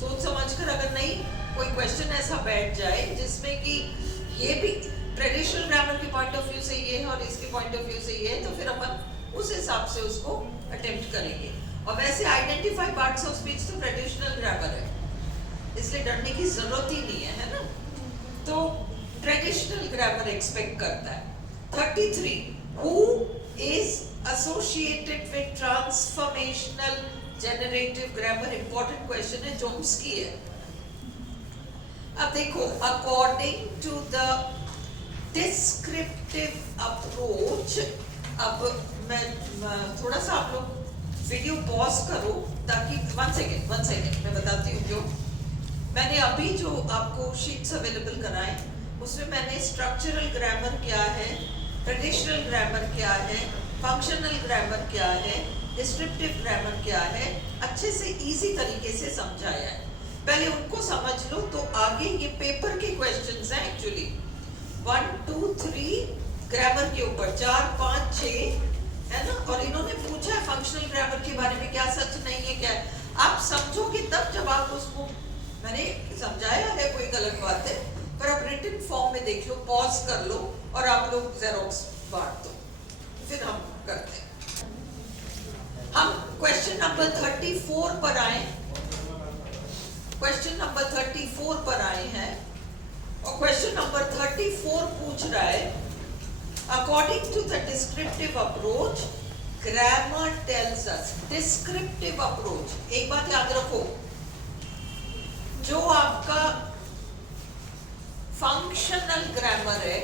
सोच समझकर। अगर नहीं कोई क्वेश्चन ऐसा बैठ जाए जिसमें कि ये भी ट्रेडिशनल ग्रामर के पॉइंट ऑफ व्यू से ये है और इसके पॉइंट ऑफ व्यू से ये है, तो फिर अपन उस हिसाब से उसको अटेम्प्ट करेंगे। और वैसे आइडेंटिफाई पार्ट्स ऑफ स्पीच तो ट्रेडिशनल ग्रामर है, इसलिए डरने की जरूरत ही नहीं है ना। तो ट्रेडिशनल ग्रामर एक्सपेक्ट करता है। 33 who is associated with transformational generative grammar? Important question है, चोम्स्की है। अब देखो, according to the descriptive approach, अब मैं थोड़ा सा आप लोग वीडियो पॉज करो ताकि वन सेकेंड मैं बताती हूँ। जो मैंने अभी जो आपको शीट्स अवेलेबल कराए उसमें मैंने स्ट्रक्चरल ग्रामर क्या है, ट्रेडिशनल ग्रामर क्या है, फंक्शनल ग्रामर क्या है, डिस्क्रिप्टिव ग्रामर क्या है, अच्छे से इजी तरीके से समझाया है। पहले उनको समझ लो तो आगे ये पेपर के क्वेश्चंस हैं एक्चुअली 1 2 3 ग्रामर के ऊपर 4 5 6 है ना। और इन्होंने पूछा है फंक्शनल ग्रामर के बारे में, क्या सच नहीं है, क्या है। आप समझोगे तब जब आप उसको, मैंने समझाया है कोई गलत बात है, पर आप रिटन फॉर्म में देख लो, पॉज कर लो और आप लोग जेरोक्स बांट दो, फिर हम करते हैं। हम क्वेश्चन नंबर 34 पर आए, क्वेश्चन नंबर 34 पर आए हैं और क्वेश्चन नंबर 34 पूछ रहा है, according to the descriptive approach, grammar tells us, descriptive approach, एक बात याद रखो, जो आपका फंक्शनल ग्रामर है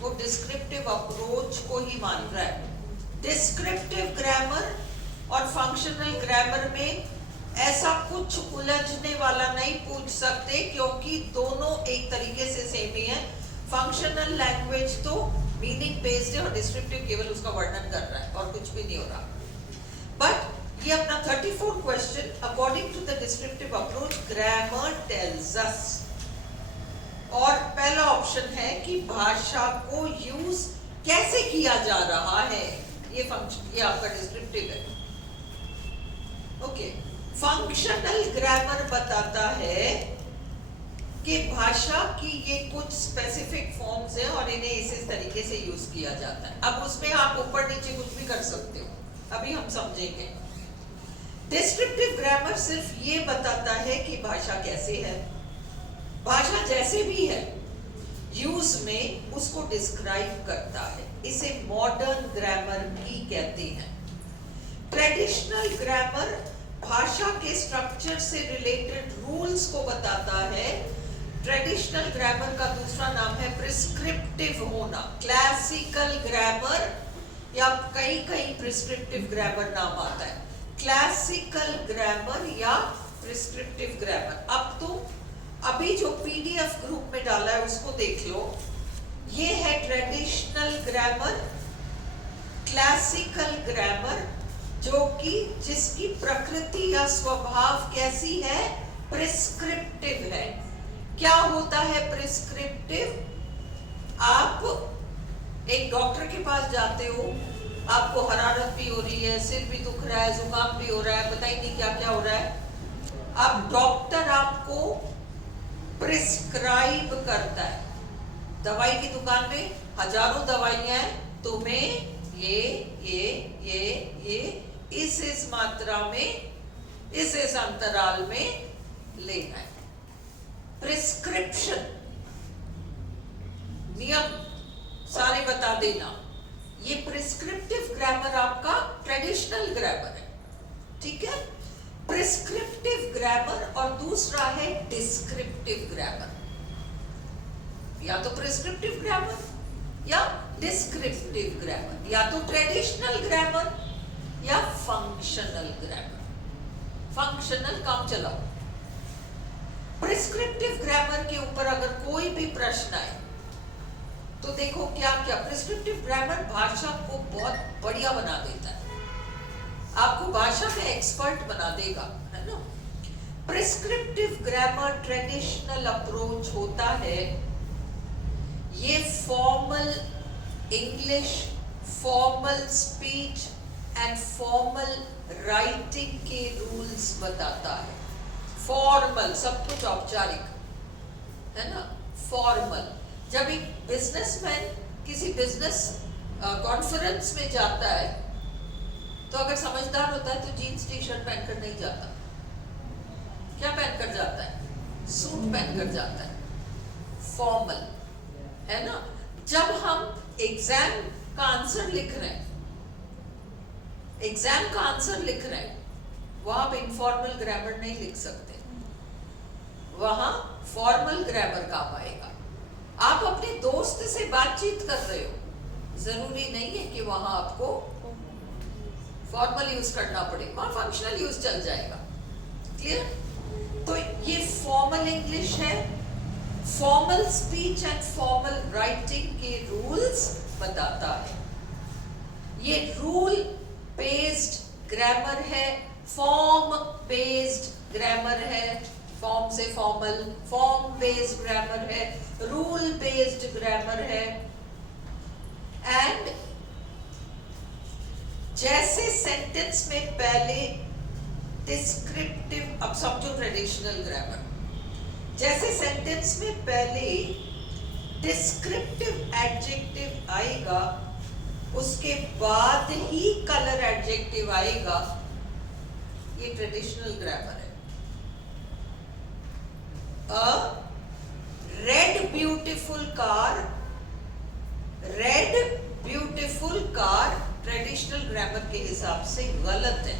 वो डिस्क्रिप्टिव अप्रोच को ही मान रहा है। डिस्क्रिप्टिव ग्रामर और फंक्शनल ग्रामर में ऐसा कुछ उलझने वाला नहीं पूछ सकते, क्योंकि दोनों एक तरीके से सेम ही है। फंक्शनल लैंग्वेज तो मीनिंग बेस्ड है और डिस्क्रिप्टिव केवल उसका वर्णन कर रहा है और कुछ भी नहीं हो रहा। बट ये अपना 34 question, according to the descriptive approach grammar tells us, और पहला ऑप्शन है कि भाषा को यूज कैसे किया जा रहा है, ये फंक्शन, ये आपका डिस्क्रिप्टिव है। ओके, फंक्शनल ग्रामर बताता है कि भाषा की ये कुछ स्पेसिफिक फॉर्म्स हैं और इन्हें इस तरीके से यूज किया जाता है। अब उसमें आप ऊपर नीचे कुछ भी कर सकते हो, अभी हम समझेंगे। डिस्क्रिप्टिव ग्रामर सिर्फ ये बताता है कि भाषा कैसे है, भाषा जैसे भी है यूज में उसको डिस्क्राइब करता है, इसे मॉडर्न ग्रामर भी कहते हैं। ट्रेडिशनल ग्रामर भाषा के स्ट्रक्चर से रिलेटेड रूल्स को बताता है। ट्रेडिशनल ग्रामर का दूसरा नाम है प्रिस्क्रिप्टिव होना। क्लासिकल ग्रामर या कई प्रिस्क्रिप्टिव ग्रामर नाम आता है, क्लासिकल ग्रामर या प्रिस्क्रिप्टिव ग्रामर। अब तो अभी जो पीडीएफ ग्रुप में डाला है उसको देख लो, ये है ट्रेडिशनल ग्रामर, क्लासिकल ग्रामर, जो कि जिसकी प्रकृति या स्वभाव कैसी है, प्रिस्क्रिप्टिव है। क्या होता है प्रिस्क्रिप्टिव? आप एक डॉक्टर के पास जाते हो, आपको हरारत भी हो रही है, सिर भी दुख रहा है, जुकाम भी हो रहा है, पता ही नहीं क्या क्या हो रहा है। अब डॉक्टर आपको प्रिस्क्राइब करता है, दवाई की दुकान में हजारों दवाइयां हैं, तुम्हें ये इस मात्रा में इस अंतराल में लेना है। प्रिस्क्रिप्शन, नियम सारे बता देना, ये प्रिस्क्रिप्टिव ग्रामर आपका ट्रेडिशनल ग्रामर है, ठीक है। प्रिस्क्रिप्टिव ग्रामर और दूसरा है डिस्क्रिप्टिव ग्रामर, या तो प्रिस्क्रिप्टिव ग्रामर या डिस्क्रिप्टिव ग्रामर, या तो ट्रेडिशनल ग्रामर या फंक्शनल ग्रामर। फंक्शनल काम चलाओ। प्रिस्क्रिप्टिव ग्रामर के ऊपर अगर कोई भी प्रश्न आए तो देखो क्या क्या, प्रिस्क्रिप्टिव ग्रामर भाषा को बहुत बढ़िया बना देता है, आपको भाषा में एक्सपर्ट बना देगा, है ना। प्रिस्क्रिप्टिव ग्रामर ट्रेडिशनल अप्रोच होता है, ये formal English, formal speech and formal writing के रूल्स बताता है। फॉर्मल सब कुछ औपचारिक, है ना। फॉर्मल, जब एक बिजनेसमैन किसी बिजनेस कॉन्फ्रेंस में जाता है तो अगर समझदार होता है तो जीन्स टी शर्ट पहनकर नहीं जाता, क्या पहनकर जाता है? सूट पहनकर जाता है, फॉर्मल, है ना। जब हम एग्जाम का आंसर लिख रहे हैं, एग्जाम का आंसर लिख रहे हैं, वहां आप इनफॉर्मल ग्रामर नहीं लिख सकते, वहां फॉर्मल ग्रामर काम आएगा। आप अपने दोस्त से बातचीत कर रहे हो, जरूरी नहीं है कि वहां आपको फॉर्मल यूज करना पड़े, वहां फंक्शनल यूज चल जाएगा। क्लियर? तो ये फॉर्मल इंग्लिश है। Formal speech and formal writing के रूल्स बताता है। ये रूल बेस्ड ग्रामर है, फॉर्म बेस्ड ग्रामर है, फॉर्म से फॉर्मल, फॉर्म बेस्ड ग्रामर है, रूल बेस्ड ग्रामर है। एंड जैसे सेंटेंस में पहले डिस्क्रिप्टिव, अब समझो ट्रेडिशनल ग्रामर, जैसे सेंटेंस में पहले डिस्क्रिप्टिव एडजेक्टिव आएगा, उसके बाद ही कलर एडजेक्टिव आएगा, ये ट्रेडिशनल ग्रामर है। A red beautiful car, red beautiful car traditional grammar के हिसाब से गलत है,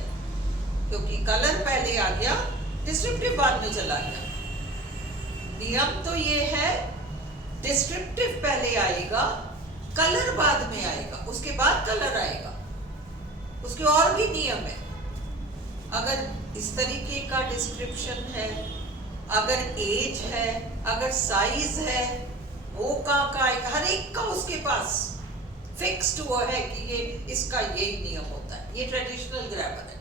क्योंकि कलर पहले आ गया, डिस्क्रिप्टिव बाद में चला गया। नियम तो ये है, डिस्क्रिप्टिव पहले आएगा, कलर बाद में आएगा, उसके बाद कलर आएगा। उसके और भी नियम है। अगर इस तरीके का डिस्क्रिप्शन है, अगर एज है, अगर साइज है, वो का हर एक का उसके पास फिक्स्ड हुआ है कि ये इसका यही नियम होता है। ये ट्रेडिशनल ग्रामर है।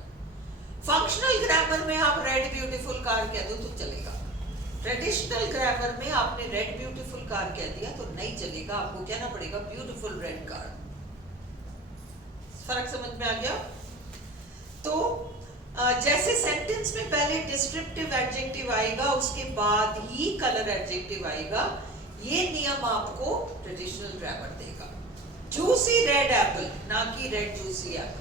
फंक्शनल ग्रामर में आप रेड ब्यूटीफुल कार कह दो तो चलेगा, ट्रेडिशनल ग्रामर में आपने रेड ब्यूटीफुल कार कह दिया तो नहीं चलेगा, आपको कहना पड़ेगा ब्यूटीफुल रेड कार। फर्क समझ में आ गया? तो जैसे सेंटेंस में पहले डिस्क्रिप्टिव एडजेक्टिव आएगा, उसके बाद ही कलर एडजेक्टिव आएगा, ये नियम आपको ट्रेडिशनल ग्रामर देगा। जूसी रेड एप्पल, ना कि red juicy Apple.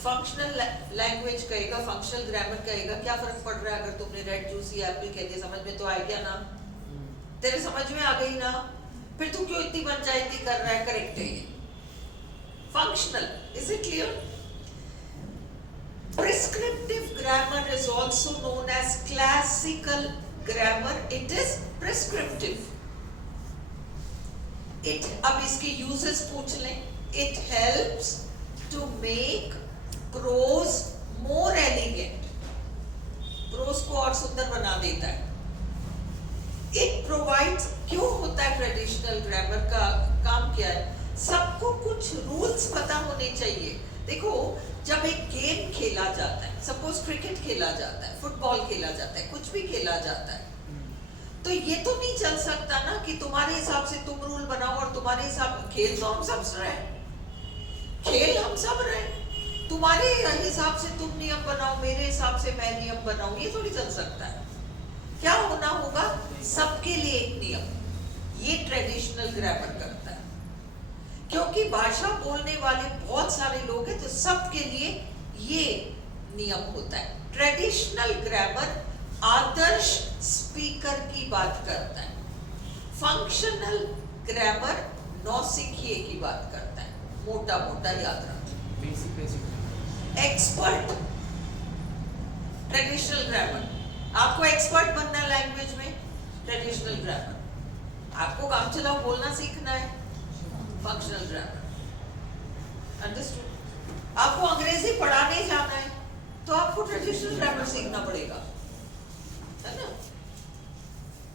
Functional language कहेगा, फंक्शनल ग्रामर कहेगा, क्या फर्क पड़ रहा है अगर तुमने रेड जूसी एप्पल कह दिया, समझ में तो आ गया ना? तेरे समझ में आ गई ना? फिर तू क्यों इतनी पंचायती कर रहा है? करेक्ट है ये functional. Is it clear? Prescriptive grammar is also known as classical grammar. It is prescriptive. It, अब इसके uses पूछ लें। It helps to make prose more elegant. Prose को और सुंदर बना देता है। It provides, क्यों होता है ट्रेडिशनल ग्रामर का काम क्या है? सबको कुछ रूल्स पता होने चाहिए। देखो, जब एक गेम खेला जाता है, सपोज क्रिकेट खेला जाता है, फुटबॉल खेला जाता है, कुछ भी खेला जाता है, तो ये तो नहीं चल सकता ना कि तुम्हारे हिसाब से तुम रूल बनाओ और तुम्हारे हिसाब, खेल तो हम सब रहे, खेल हम सब रहे, तुम्हारे हिसाब से तुम नियम बनाओ, मेरे हिसाब से मैं नियम बनाऊं, ये थोड़ी चल सकता है। क्या होना होगा? सबके लिए एक नियम। ये ट्रेडिशनल ग्रामर करता है, क्योंकि भाषा बोलने वाले बहुत सारे लोग हैं, तो सबके लिए ये नियम होता है। ट्रेडिशनल ग्रामर आदर्श स्पीकर की बात करता है, फंक्शनल ग्रामर नौसिखिए की बात करता है। मोटा मोटा याद रखना। एक्सपर्ट ट्रेडिशनल ग्रामर, आपको एक्सपर्ट बनना है लैंग्वेज में, ट्रेडिशनल ग्रामर। आपको काम चलाओ बोलना सीखना है, फंक्शनल ग्रामर। अंडरस्टूड? आपको अंग्रेजी पढ़ाने जाना है तो आपको ट्रेडिशनल ग्रामर सीखना पड़ेगा, है ना?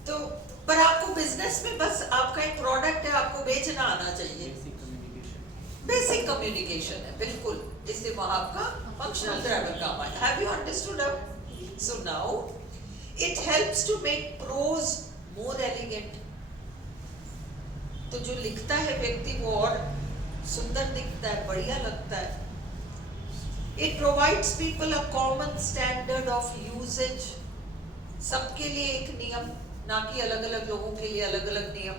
तो पर आपको बिजनेस में बस आपका एक प्रोडक्ट है, आपको बेचना आना चाहिए, बेसिक कम्युनिकेशन है, बिल्कुल। इससे वहां आपका फंक्शनल ग्रामर काम आए। Have you understood? So now it helps to make prose more elegant. तो जो लिखता है व्यक्ति वो और सुंदर दिखता है, बढ़िया लगता है। It provides people a common standard of usage. सबके लिए एक नियम, ना कि अलग अलग लोगों के लिए अलग अलग नियम।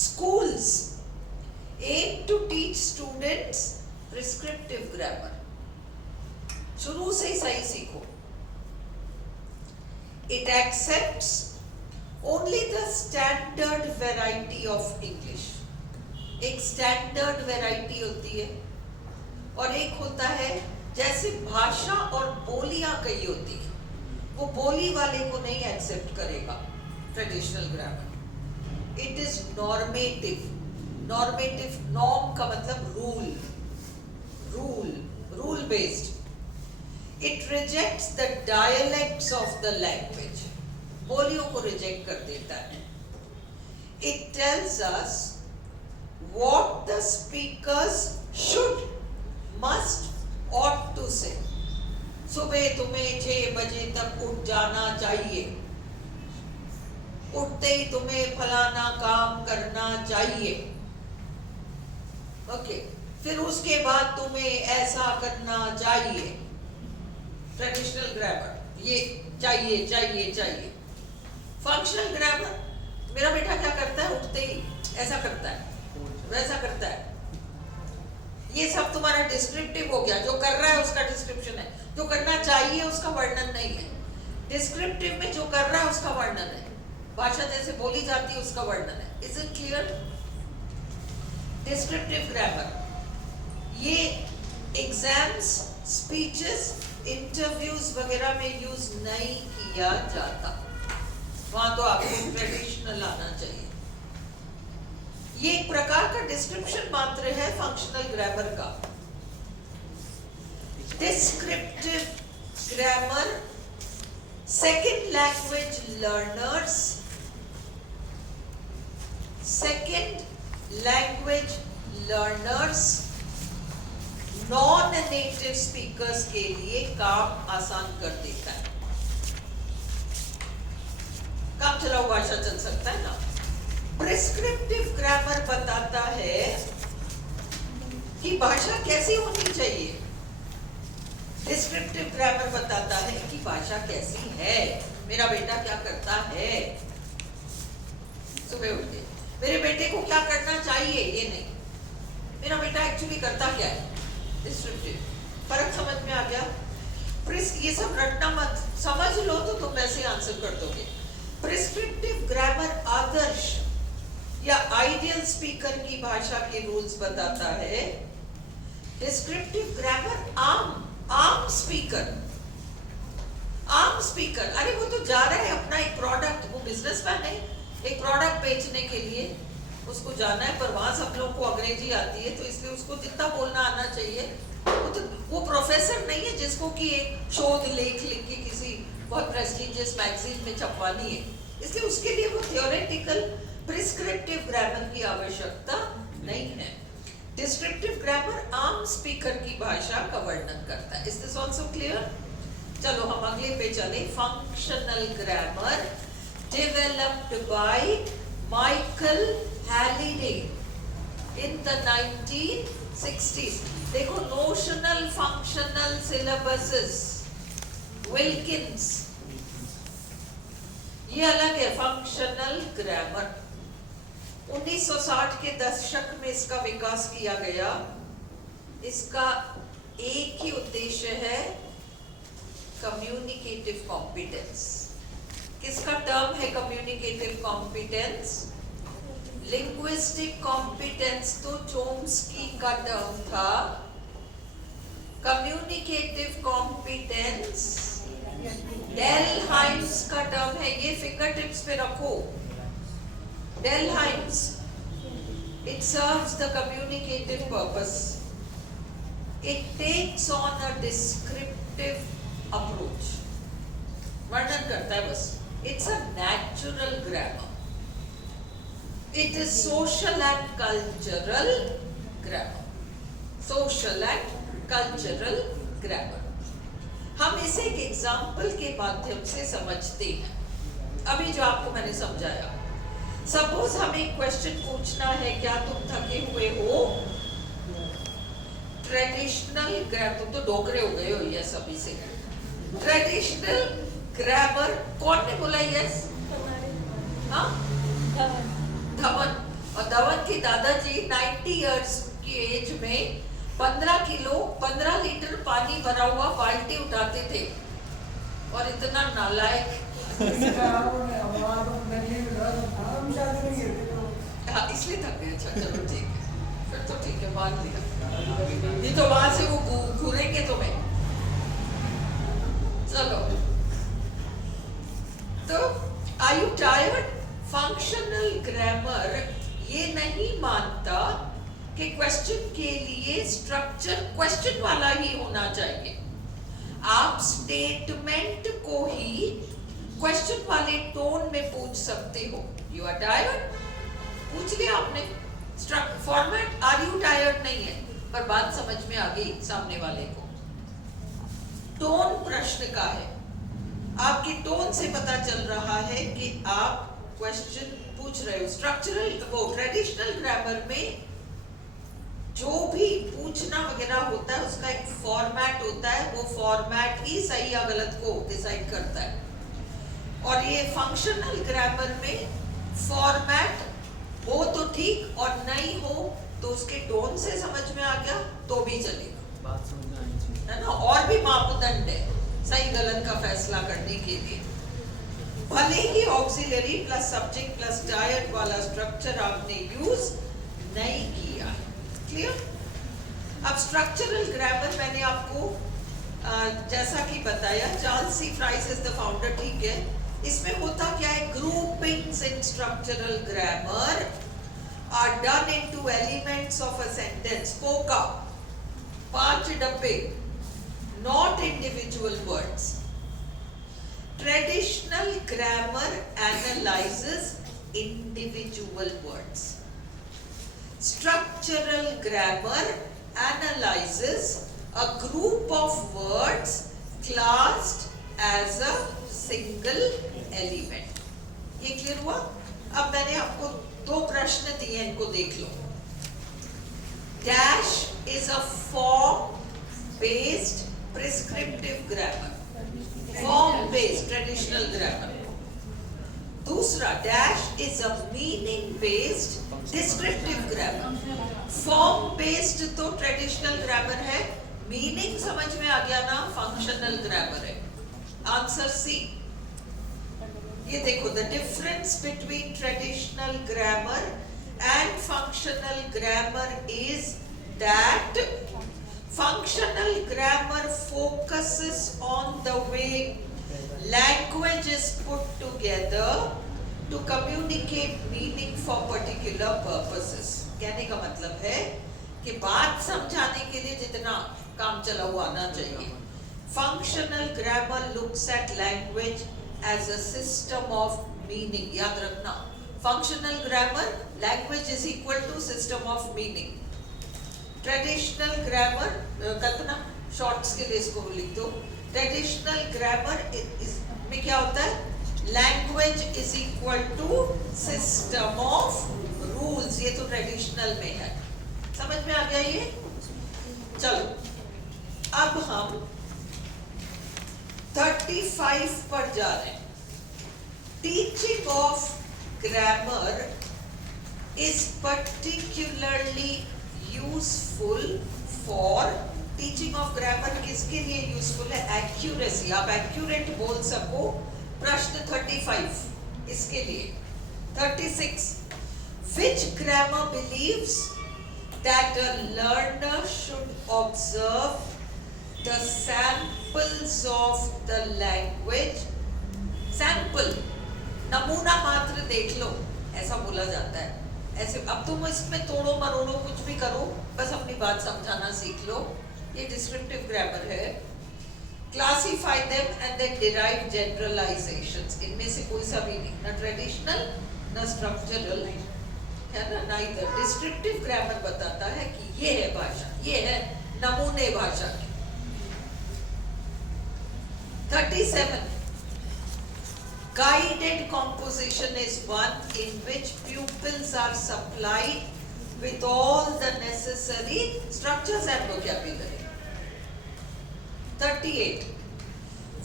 Schools aim to teach students prescriptive grammar. शुरू से ही सही सीखो। It accepts only the standard variety of English. एक स्टैंडर्ड वेराइटी होती है और एक होता है जैसे भाषा और बोलियां कही होती है, वो बोली वाले को नहीं एक्सेप्ट करेगा traditional grammar. It is normative. Normative, norm का मतलब rule, rule based. It rejects the dialects of the language, बोलियों को रिजेक्ट कर देता है। It tells us what the speakers should, must, ought to say। सुबह तुम्हें 6 बजे तक उठ जाना चाहिए, उठते ही तुम्हें फलाना काम करना चाहिए, ओके। फिर उसके बाद तुम्हें ऐसा करना चाहिए। ट्रेडिशनल ग्रामर ये चाहिए चाहिए चाहिए। फंक्शनल ग्रामर, मेरा बेटा क्या करता है, उठते ही ऐसा करता है, वैसा करता है। ये सब तुम्हारा डिस्क्रिप्टिव हो गया। जो कर रहा है उसका डिस्क्रिप्शन है, जो करना चाहिए उसका वर्णन नहीं है। डिस्क्रिप्टिव में जो कर रहा है उसका वर्णन है, भाषा जैसे बोली जाती है उसका वर्णन है। Is it clear? Descriptive grammar ये एग्जाम्स, स्पीचेस, इंटरव्यूज वगैरह में यूज नहीं किया जाता, वहां तो आपको ट्रेडिशनल आना चाहिए। ये एक प्रकार का डिस्क्रिप्शन मात्र है फंक्शनल ग्रामर का। Descriptive grammar second language learners, non native speakers के लिए काम आसान कर देता है। काम चलाओ भाषा चल सकता है ना। प्रिस्क्रिप्टिव ग्रामर बताता है कि भाषा कैसी होनी चाहिए। डिस्क्रिप्टिव ग्रामर बताता है कि भाषा कैसी है, मेरा बेटा क्या करता है। सुबह उठ के मेरे बेटे को क्या करना चाहिए, ये नहीं, मेरा बेटा एक्चुअली करता क्या है। डिस्क्रिप्टिव, फर्क समझ में आ गया? ये सब रटना मत, समझ लो तो तुम वैसे आंसर कर दोगे। प्रिस्क्रिप्टिव ग्रामर आदर्श या आइडियल स्पीकर की भाषा के रूल्स बताता है। डिस्क्रिप्टिव ग्रामर आम स्पीकर, अरे वो तो जा रहा है अपना एक प्रोडक्ट, वो बिजनेसमैन है, एक प्रोडक्ट बेचने के लिए उसको जाना है, पर वहां सब लोगों को अंग्रेजी आती है तो इसलिए उसको जितना बोलना आना चाहिए। वो प्रोफेसर नहीं है जिसको कि एक शोध लेख लिख के किसी बहुत प्रेस्टिजियस मैगजीन में छपवानी है, इसलिए उसके लिए वो थियोरेटिकल प्रिस्क्रिप्टिव ग्रामर की आवश्यकता नहीं है। डिस्क्रिप्टिव ग्रामर आम स्पीकर की भाषा का वर्णन करता है। Is this also clear? चलो हम अगले पे चले। Functional grammar developed by Michael Halliday in the 1960s। देखो, नोशनल फंक्शनल सिलेबसेस, विल्किंस, ये अलग है। फंक्शनल ग्रामर 1960 के दशक में इसका विकास किया गया। इसका एक ही उद्देश्य है, कम्युनिकेटिव कॉम्पिटेंस। किसका टर्म है कम्युनिकेटिव कॉम्पिटेंस? लिंग्विस्टिक कॉम्पिटेंस तो चोम्स्की का टर्म था। कम्युनिकेटिव कॉम्पिटेंस डेलहाइम्स का टर्म है। ये फिंगर टिप्स पे रखो। डेलहाइम्स, it serves the communicative purpose. It takes on a descriptive approach. वर्णन करता है बस। It's a natural grammar. It is social and cultural grammar. Social and cultural grammar. हम इसे एक एग्जाम्पल के माध्यम से समझते हैं। अभी जो आपको मैंने समझाया, सपोज हमें क्वेश्चन पूछना है, क्या तुम थके हुए हो? ट्रेडिशनल ग्रामर, तुम तो डोकरे हो गए हो ये सभी से। ट्रेडिशनल ग्रामर, कौन ने बोला यस? हाँ, धवन। और धवन के दादाजी 90 इयर्स की एज में 15 लीटर पानी भरा हुआ बाल्टी उठाते थे और इतना नालायक। हाँ इसलिए थक गए। अच्छा चलो ठीक है, फिर तो ठीक है, मान लिया। नहीं तो वहां से वो घूरेंगे तुम्हें। चलो तो are you tired? Functional grammar ये नहीं मानता कि क्वेश्चन के लिए स्ट्रक्चर क्वेश्चन वाला ही होना चाहिए। आप स्टेटमेंट को ही क्वेश्चन वाले टोन में पूछ सकते हो। यू आर टायर्ड, पूछ लिया आपने। फॉर्मेट आर यू टायर्ड नहीं है, पर बात समझ में आ गई सामने वाले को। टोन प्रश्न का है, आपके टोन से पता चल रहा है कि आप क्वेश्चन पूछ रहे हो। स्ट्रक्चरल वो ट्रेडिशनल ग्रामर में जो भी पूछना वगैरह होता है उसका एक फॉर्मेट होता है, वो फॉर्मेट ही सही या गलत को डिसाइड करता है। और ये फंक्शनल ग्रामर में फॉर्मेट हो तो ठीक, और नहीं हो तो उसके टोन से समझ में आ गया तो भी चलेगा, बात समझ में आनी चाहिए, है ना। और भी मापदंड है सही गलत का फैसला करने के लिए। भले ही auxiliary plus subject plus tired वाला स्ट्रक्चर आपने यूज नहीं किया है। क्लियर? अब स्ट्रक्चरल ग्रामर मैंने आपको जैसा कि बताया, Charles C Fries is the founder, ठीक है। इसमें होता क्या है, groupings in structural grammar are done into elements of a sentence. पोका 5 डब्बे, not individual words. Traditional grammar analyzes individual words. Structural grammar analyzes a group of words classed as a single element. ये clear हुआ? अब मैंने आपको 2 प्रश्न दिए, इनको देख लो। Dash is a form-based prescriptive grammar, form-based traditional grammar. दूसरा, dash is a meaning-based descriptive grammar. Form-based तो traditional grammar है, meaning समझ में आ गया ना, functional grammar है। Answer C. ये देखो, the difference between traditional grammar and functional grammar is that functional grammar focuses on the way language is put together to communicate meaning for particular purposes. कहने का मतलब है कि बात समझाने के लिए जितना काम चला हुआ आना चाहिए। Functional grammar looks at language as a system of meaning. याद रखना, functional grammar, language is equal to system of meaning. Traditional grammar, Kalpana shorts के लिए इसको लिख दो। ट्रेडिशनल ग्रामर में क्या होता है, language is equal to system of rules. ये तो ट्रेडिशनल में है, समझ में आ गया ये? चलो अब हम 35 पर जा रहे हैं। Teaching of grammar is particularly useful for, teaching of grammar किसके लिए यूजफुल है? एक्यूरेसी, आप एक्यूरेट बोल सको। प्रश्न 35 इसके लिए। 36, which grammar believes that a learner should observe the samples of the language? Sample, नमूना मात्र देख लो, ऐसा बोला जाता है। ऐसे अब तुम इसमें तोड़ो मरोड़ो कुछ भी करो, बस अपनी बात समझाना सीख लो। ये डिस्क्रिप्टिव ग्रामर है। Classify them and then derive generalisations. इनमें से कोई सा भी नहीं, ना ट्रेडिशनल ना स्ट्रक्चरल, है ना, ना इधर। डिस्क्रिप्टिव ग्रामर बताता है कि ये है भाषा, ये है नमूने भाषा के। 37, guided composition is one in which pupils are supplied with all the necessary structures and vocabulary. 38,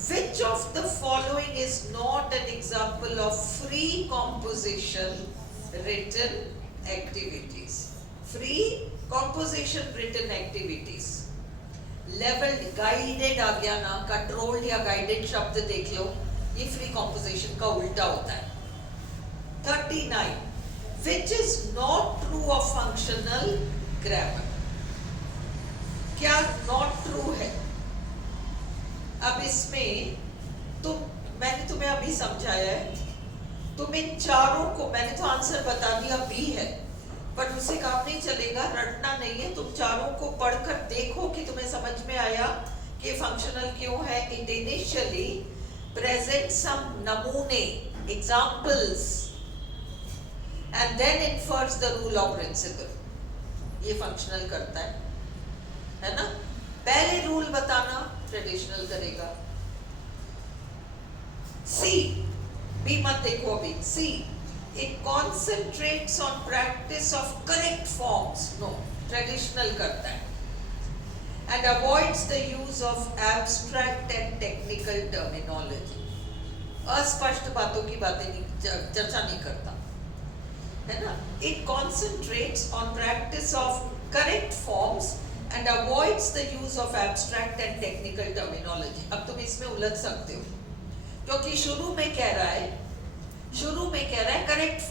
which of the following is not an example of free composition written activities? Free composition written activities. Levelled, guided आ गया ना, controlled या guided शब्द देख लो, ये free composition का उल्टा होता है। 39, which is not true of functional grammar। क्या not true है? अब इसमें मैंने तुम्हें अभी समझाया है, तुम इन चारों को, मैंने तो आंसर बता दिया बी है, पर उससे काम नहीं चलेगा, रटना नहीं है, तुम चारों को पढ़कर देखो कि तुम्हें समझ में आया कि फंक्शनल क्यों है। इट इनिशियली प्रेजेंट सम नमूने, examples, and then infers the rule of principle. ये फंक्शनल करता है ना? पहले रूल बताना, ट्रेडिशनल करेगा। सी, बी मत देखो अभी। सी, it concentrates on practice of correct forms, no, traditional करता है, and avoids the use of abstract and technical terminology। अस्पष्ट बातों की बातें नहीं, चर्चा नहीं करता, है ना? It concentrates on practice of correct forms and avoids the use of abstract and technical terminology। अब तुम इसमें उलझ सकते हो, क्योंकि शुरू में कह रहा है करेक्ट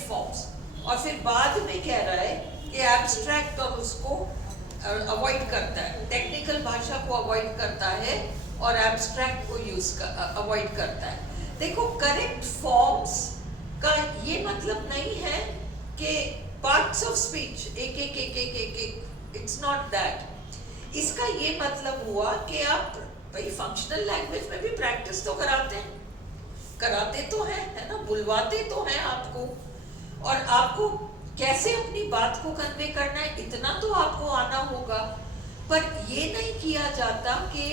फॉर्म्स, और फिर बाद में कह रहा है कि एब्स्ट्रैक्ट और उसको अवॉइड करता है, टेक्निकल भाषा को अवॉइड करता है और एब्स्ट्रैक्ट को अवॉइड करता है। देखो, करेक्ट फॉर्म्स का ये मतलब नहीं है कि पार्ट्स ऑफ स्पीच एक, इट्स नॉट दैट। इसका ये मतलब हुआ कि आप भाई फंक्शनल लैंग्वेज में भी प्रैक्टिस तो कराते तो हैं, है ना? बुलवाते तो हैं आपको, और आपको कैसे अपनी बात को कन्वे करना है इतना तो आपको आना होगा, पर ये नहीं किया जाता कि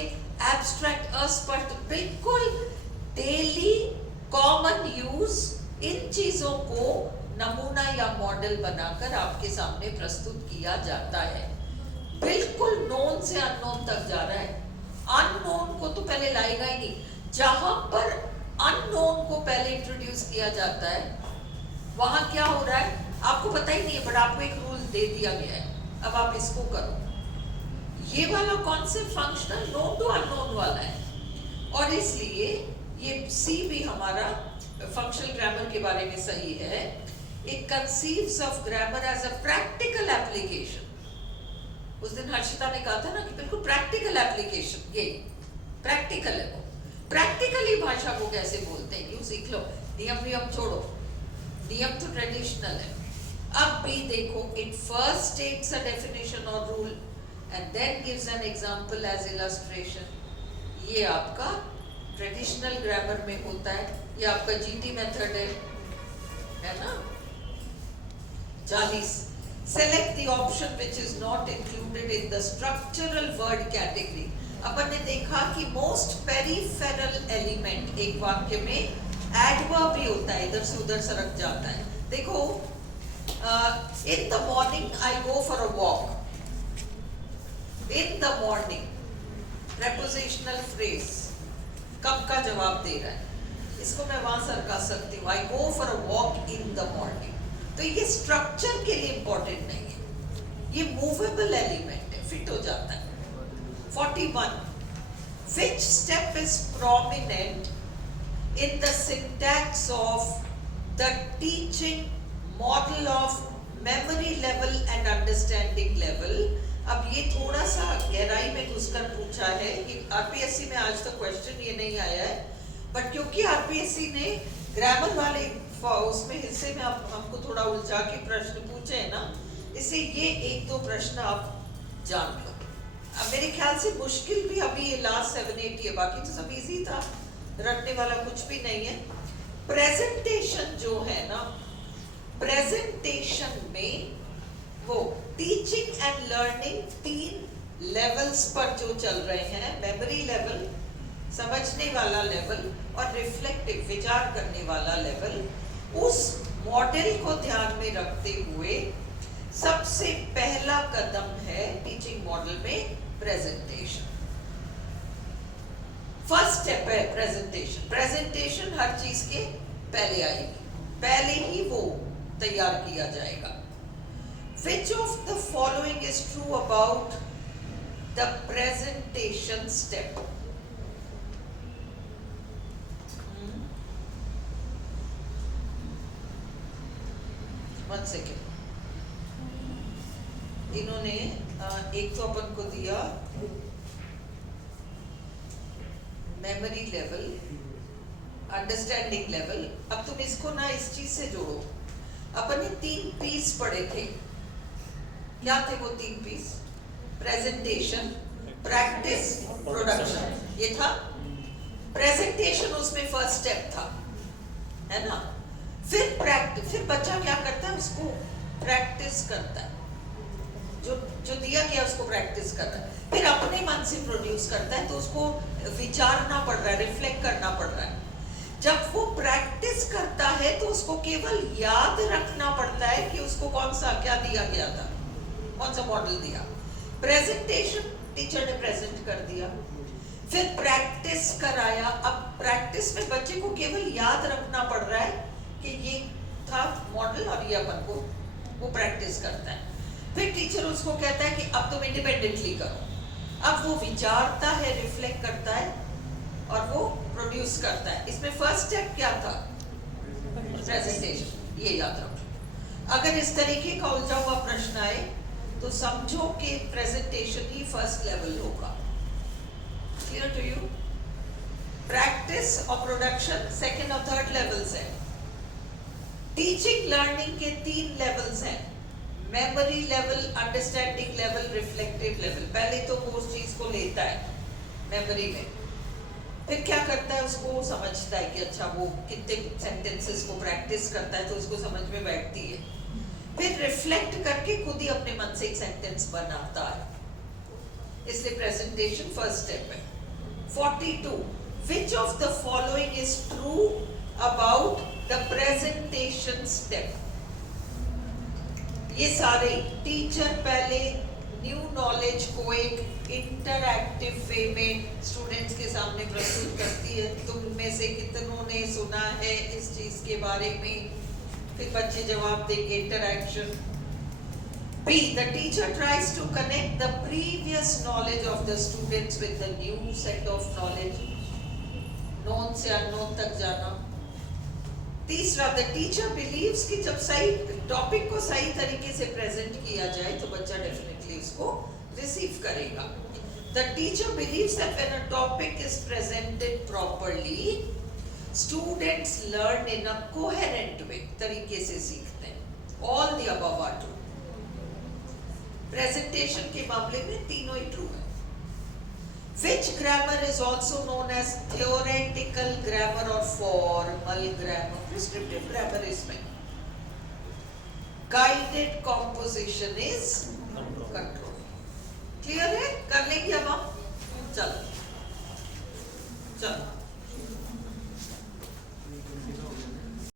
एब्स्ट्रैक्ट, अस्पष्ट, बिल्कुल डेली कॉमन यूज इन चीजों को नमूना या मॉडल बनाकर आपके सामने प्रस्तुत किया जाता है। बिल्कुल नोन से अननोन तक जा रहा है। अननोन को तो पहले लाएगा ही नहीं। जहां पर अननोन को पहले इंट्रोड्यूस किया जाता है, वहां क्या हो रहा है आपको पता ही नहीं है, बट आपको एक रूल दे दिया गया है, अब आप इसको करो। ये वाला concept functional known to unknown वाला है, और इसलिए ये सी भी हमारा फंक्शनल ग्रामर के बारे में सही है। It conceives of grammar as a practical application. उस दिन हर्षिता ने कहा था ना कि बिल्कुल प्रैक्टिकल एप्लीकेशन, ये प्रैक्टिकल है। वो प्रैक्टिकली भाषा को कैसे बोलते हैं यूं सीख लो, नियम छोड़ो, नियम तो ट्रेडिशनल है। अब भी देखो, it first states a definition और rule and then gives an example as illustration. ये आपका ट्रेडिशनल ग्रामर में होता है, ये आपका जीटी मेथड है ना? 40, select the option which is not included in the structural word category। अपन ने देखा कि most peripheral element एक वाक्य में adverb भी होता है, इधर से उधर सरक जाता है। देखो, in the morning I go for a walk। in the morning prepositional phrase कब का जवाब दे रहा है, इसको मैं वहां सरका सकती हूँ, I go for a walk in the morning। तो ये स्ट्रक्चर के लिए इंपॉर्टेंट नहीं है, ये मूवेबल एलिमेंट है, फिट हो जाता है। 41, which step is prominent in the syntax of the teaching model of memory level and understanding level। अब ये थोड़ा सा गहराई में घुसकर पूछा है कि आरपीएससी में आज तक क्वेश्चन ये नहीं आया है, बट क्योंकि आरपीएससी ने ग्रामर वाले उसमें हिस्से में हमको थोड़ा उलझा के प्रश्न पूछे हैं ना, इससे ये एक दो प्रश्न आप जान लो। अब मेरे ख्याल से मुश्किल भी अभी ये लास्ट 7, 8 है, बाकी तो सब इजी था, रटने वाला कुछ भी नहीं है। प्रेजेंटेशन जो है ना, प्रेजेंटेशन में वो टीचिंग एंड लर्निंग 3 लेवल्स पर जो चल रहे हैं, मेमोरी लेवल, समझने वाला लेवल और रिफ्लेक्टिव, विचार करने वाला लेवल, उस मॉडल को ध्यान में रखते हुए सबसे पहला कदम है टीचिंग मॉडल में प्रेजेंटेशन। फर्स्ट स्टेप है प्रेजेंटेशन। प्रेजेंटेशन हर चीज के पहले आएगी, पहले ही वो तैयार किया जाएगा। Which of the following is true about the presentation step. One second. इन्होंने एक तो अपन को दिया मेमोरी लेवल, अंडरस्टैंडिंग लेवल. अब तुम इसको ना इस चीज से जोड़ो. अपन ने 3 पीस पढ़े थे. क्या थे वो 3 पीस? Presentation, practice, production. ये था प्रेजेंटेशन. उसमें फर्स्ट स्टेप था, है ना. फिर बच्चा क्या करता है? उसको प्रैक्टिस करता है. जो दिया गया उसको प्रैक्टिस कर रहा है. फिर अपने मन से प्रोड्यूस करता है. तो उसको विचारना पड़ रहा है, रिफ्लेक्ट करना पड़ रहा है. जब वो प्रैक्टिस करता है तो उसको केवल याद रखना पड़ता है कि उसको कौन सा क्या दिया गया था, कौन सा मॉडल दिया. प्रेजेंटेशन टीचर ने प्रेजेंट कर दिया, फिर प्रैक्टिस कराया. अब प्रैक्टिस में बच्चे को केवल याद रखना पड़ रहा है कि ये था मॉडल और ये अपन को वो प्रैक्टिस करता है. फिर टीचर उसको कहता है कि अब तुम इंडिपेंडेंटली करो. अब वो विचारता है, रिफ्लेक्ट करता है और वो प्रोड्यूस करता है. इसमें फर्स्ट स्टेप क्या था? प्रेजेंटेशन. ये याद रखो. अगर इस तरीके का उलझा हुआ प्रश्न आए तो समझो कि प्रेजेंटेशन ही फर्स्ट लेवल होगा. Clear to you? प्रैक्टिस और प्रोडक्शन सेकेंड और थर्ड लेवल्स है. टीचिंग लर्निंग के 3 लेवल्स हैं. Memory level, understanding level, reflective level. पहले तो वो उस चीज को लेता है मेमोरी में, फिर क्या करता है? उसको समझता है कि अच्छा वो कितने सेंटेंसेस को प्रैक्टिस करता है तो उसको समझ में बैठती है. फिर रिफ्लेक्ट करके खुद ही अपने मन से एक सेंटेंस बनाता है. इसलिए प्रेजेंटेशन फर्स्ट स्टेप है. 42. Which of the following is true about the presentation step? ये सारे टीचर पहले न्यू नॉलेज को एक इंटरैक्टिव वे में स्टूडेंट्स के सामने प्रस्तुत करती है. तुम में से कितनों ने सुना है इस चीज के बारे में? फिर बच्चे जवाब देंगे. Interaction. B. The teacher tries to connect the previous knowledge of the students with the new set of knowledge. known से unknown तक जाना. तीसरा, द टीचर बिलीव्स कि जब सही टॉपिक को सही तरीके से प्रेजेंट किया जाए तो बच्चा डेफिनेटली उसको रिसीव करेगा. The teacher believes that when a topic is presented properly students learn in a coherent way. तरीके से सीखते हैं. All the above are true. Presentation के मामले में तीनों ही ट्रू है. Which grammar is also known as theoretical grammar or formal grammar? Prescriptive grammar इसमें. Guided composition is control. Clear है? कर लेंगे अब हम. चलो.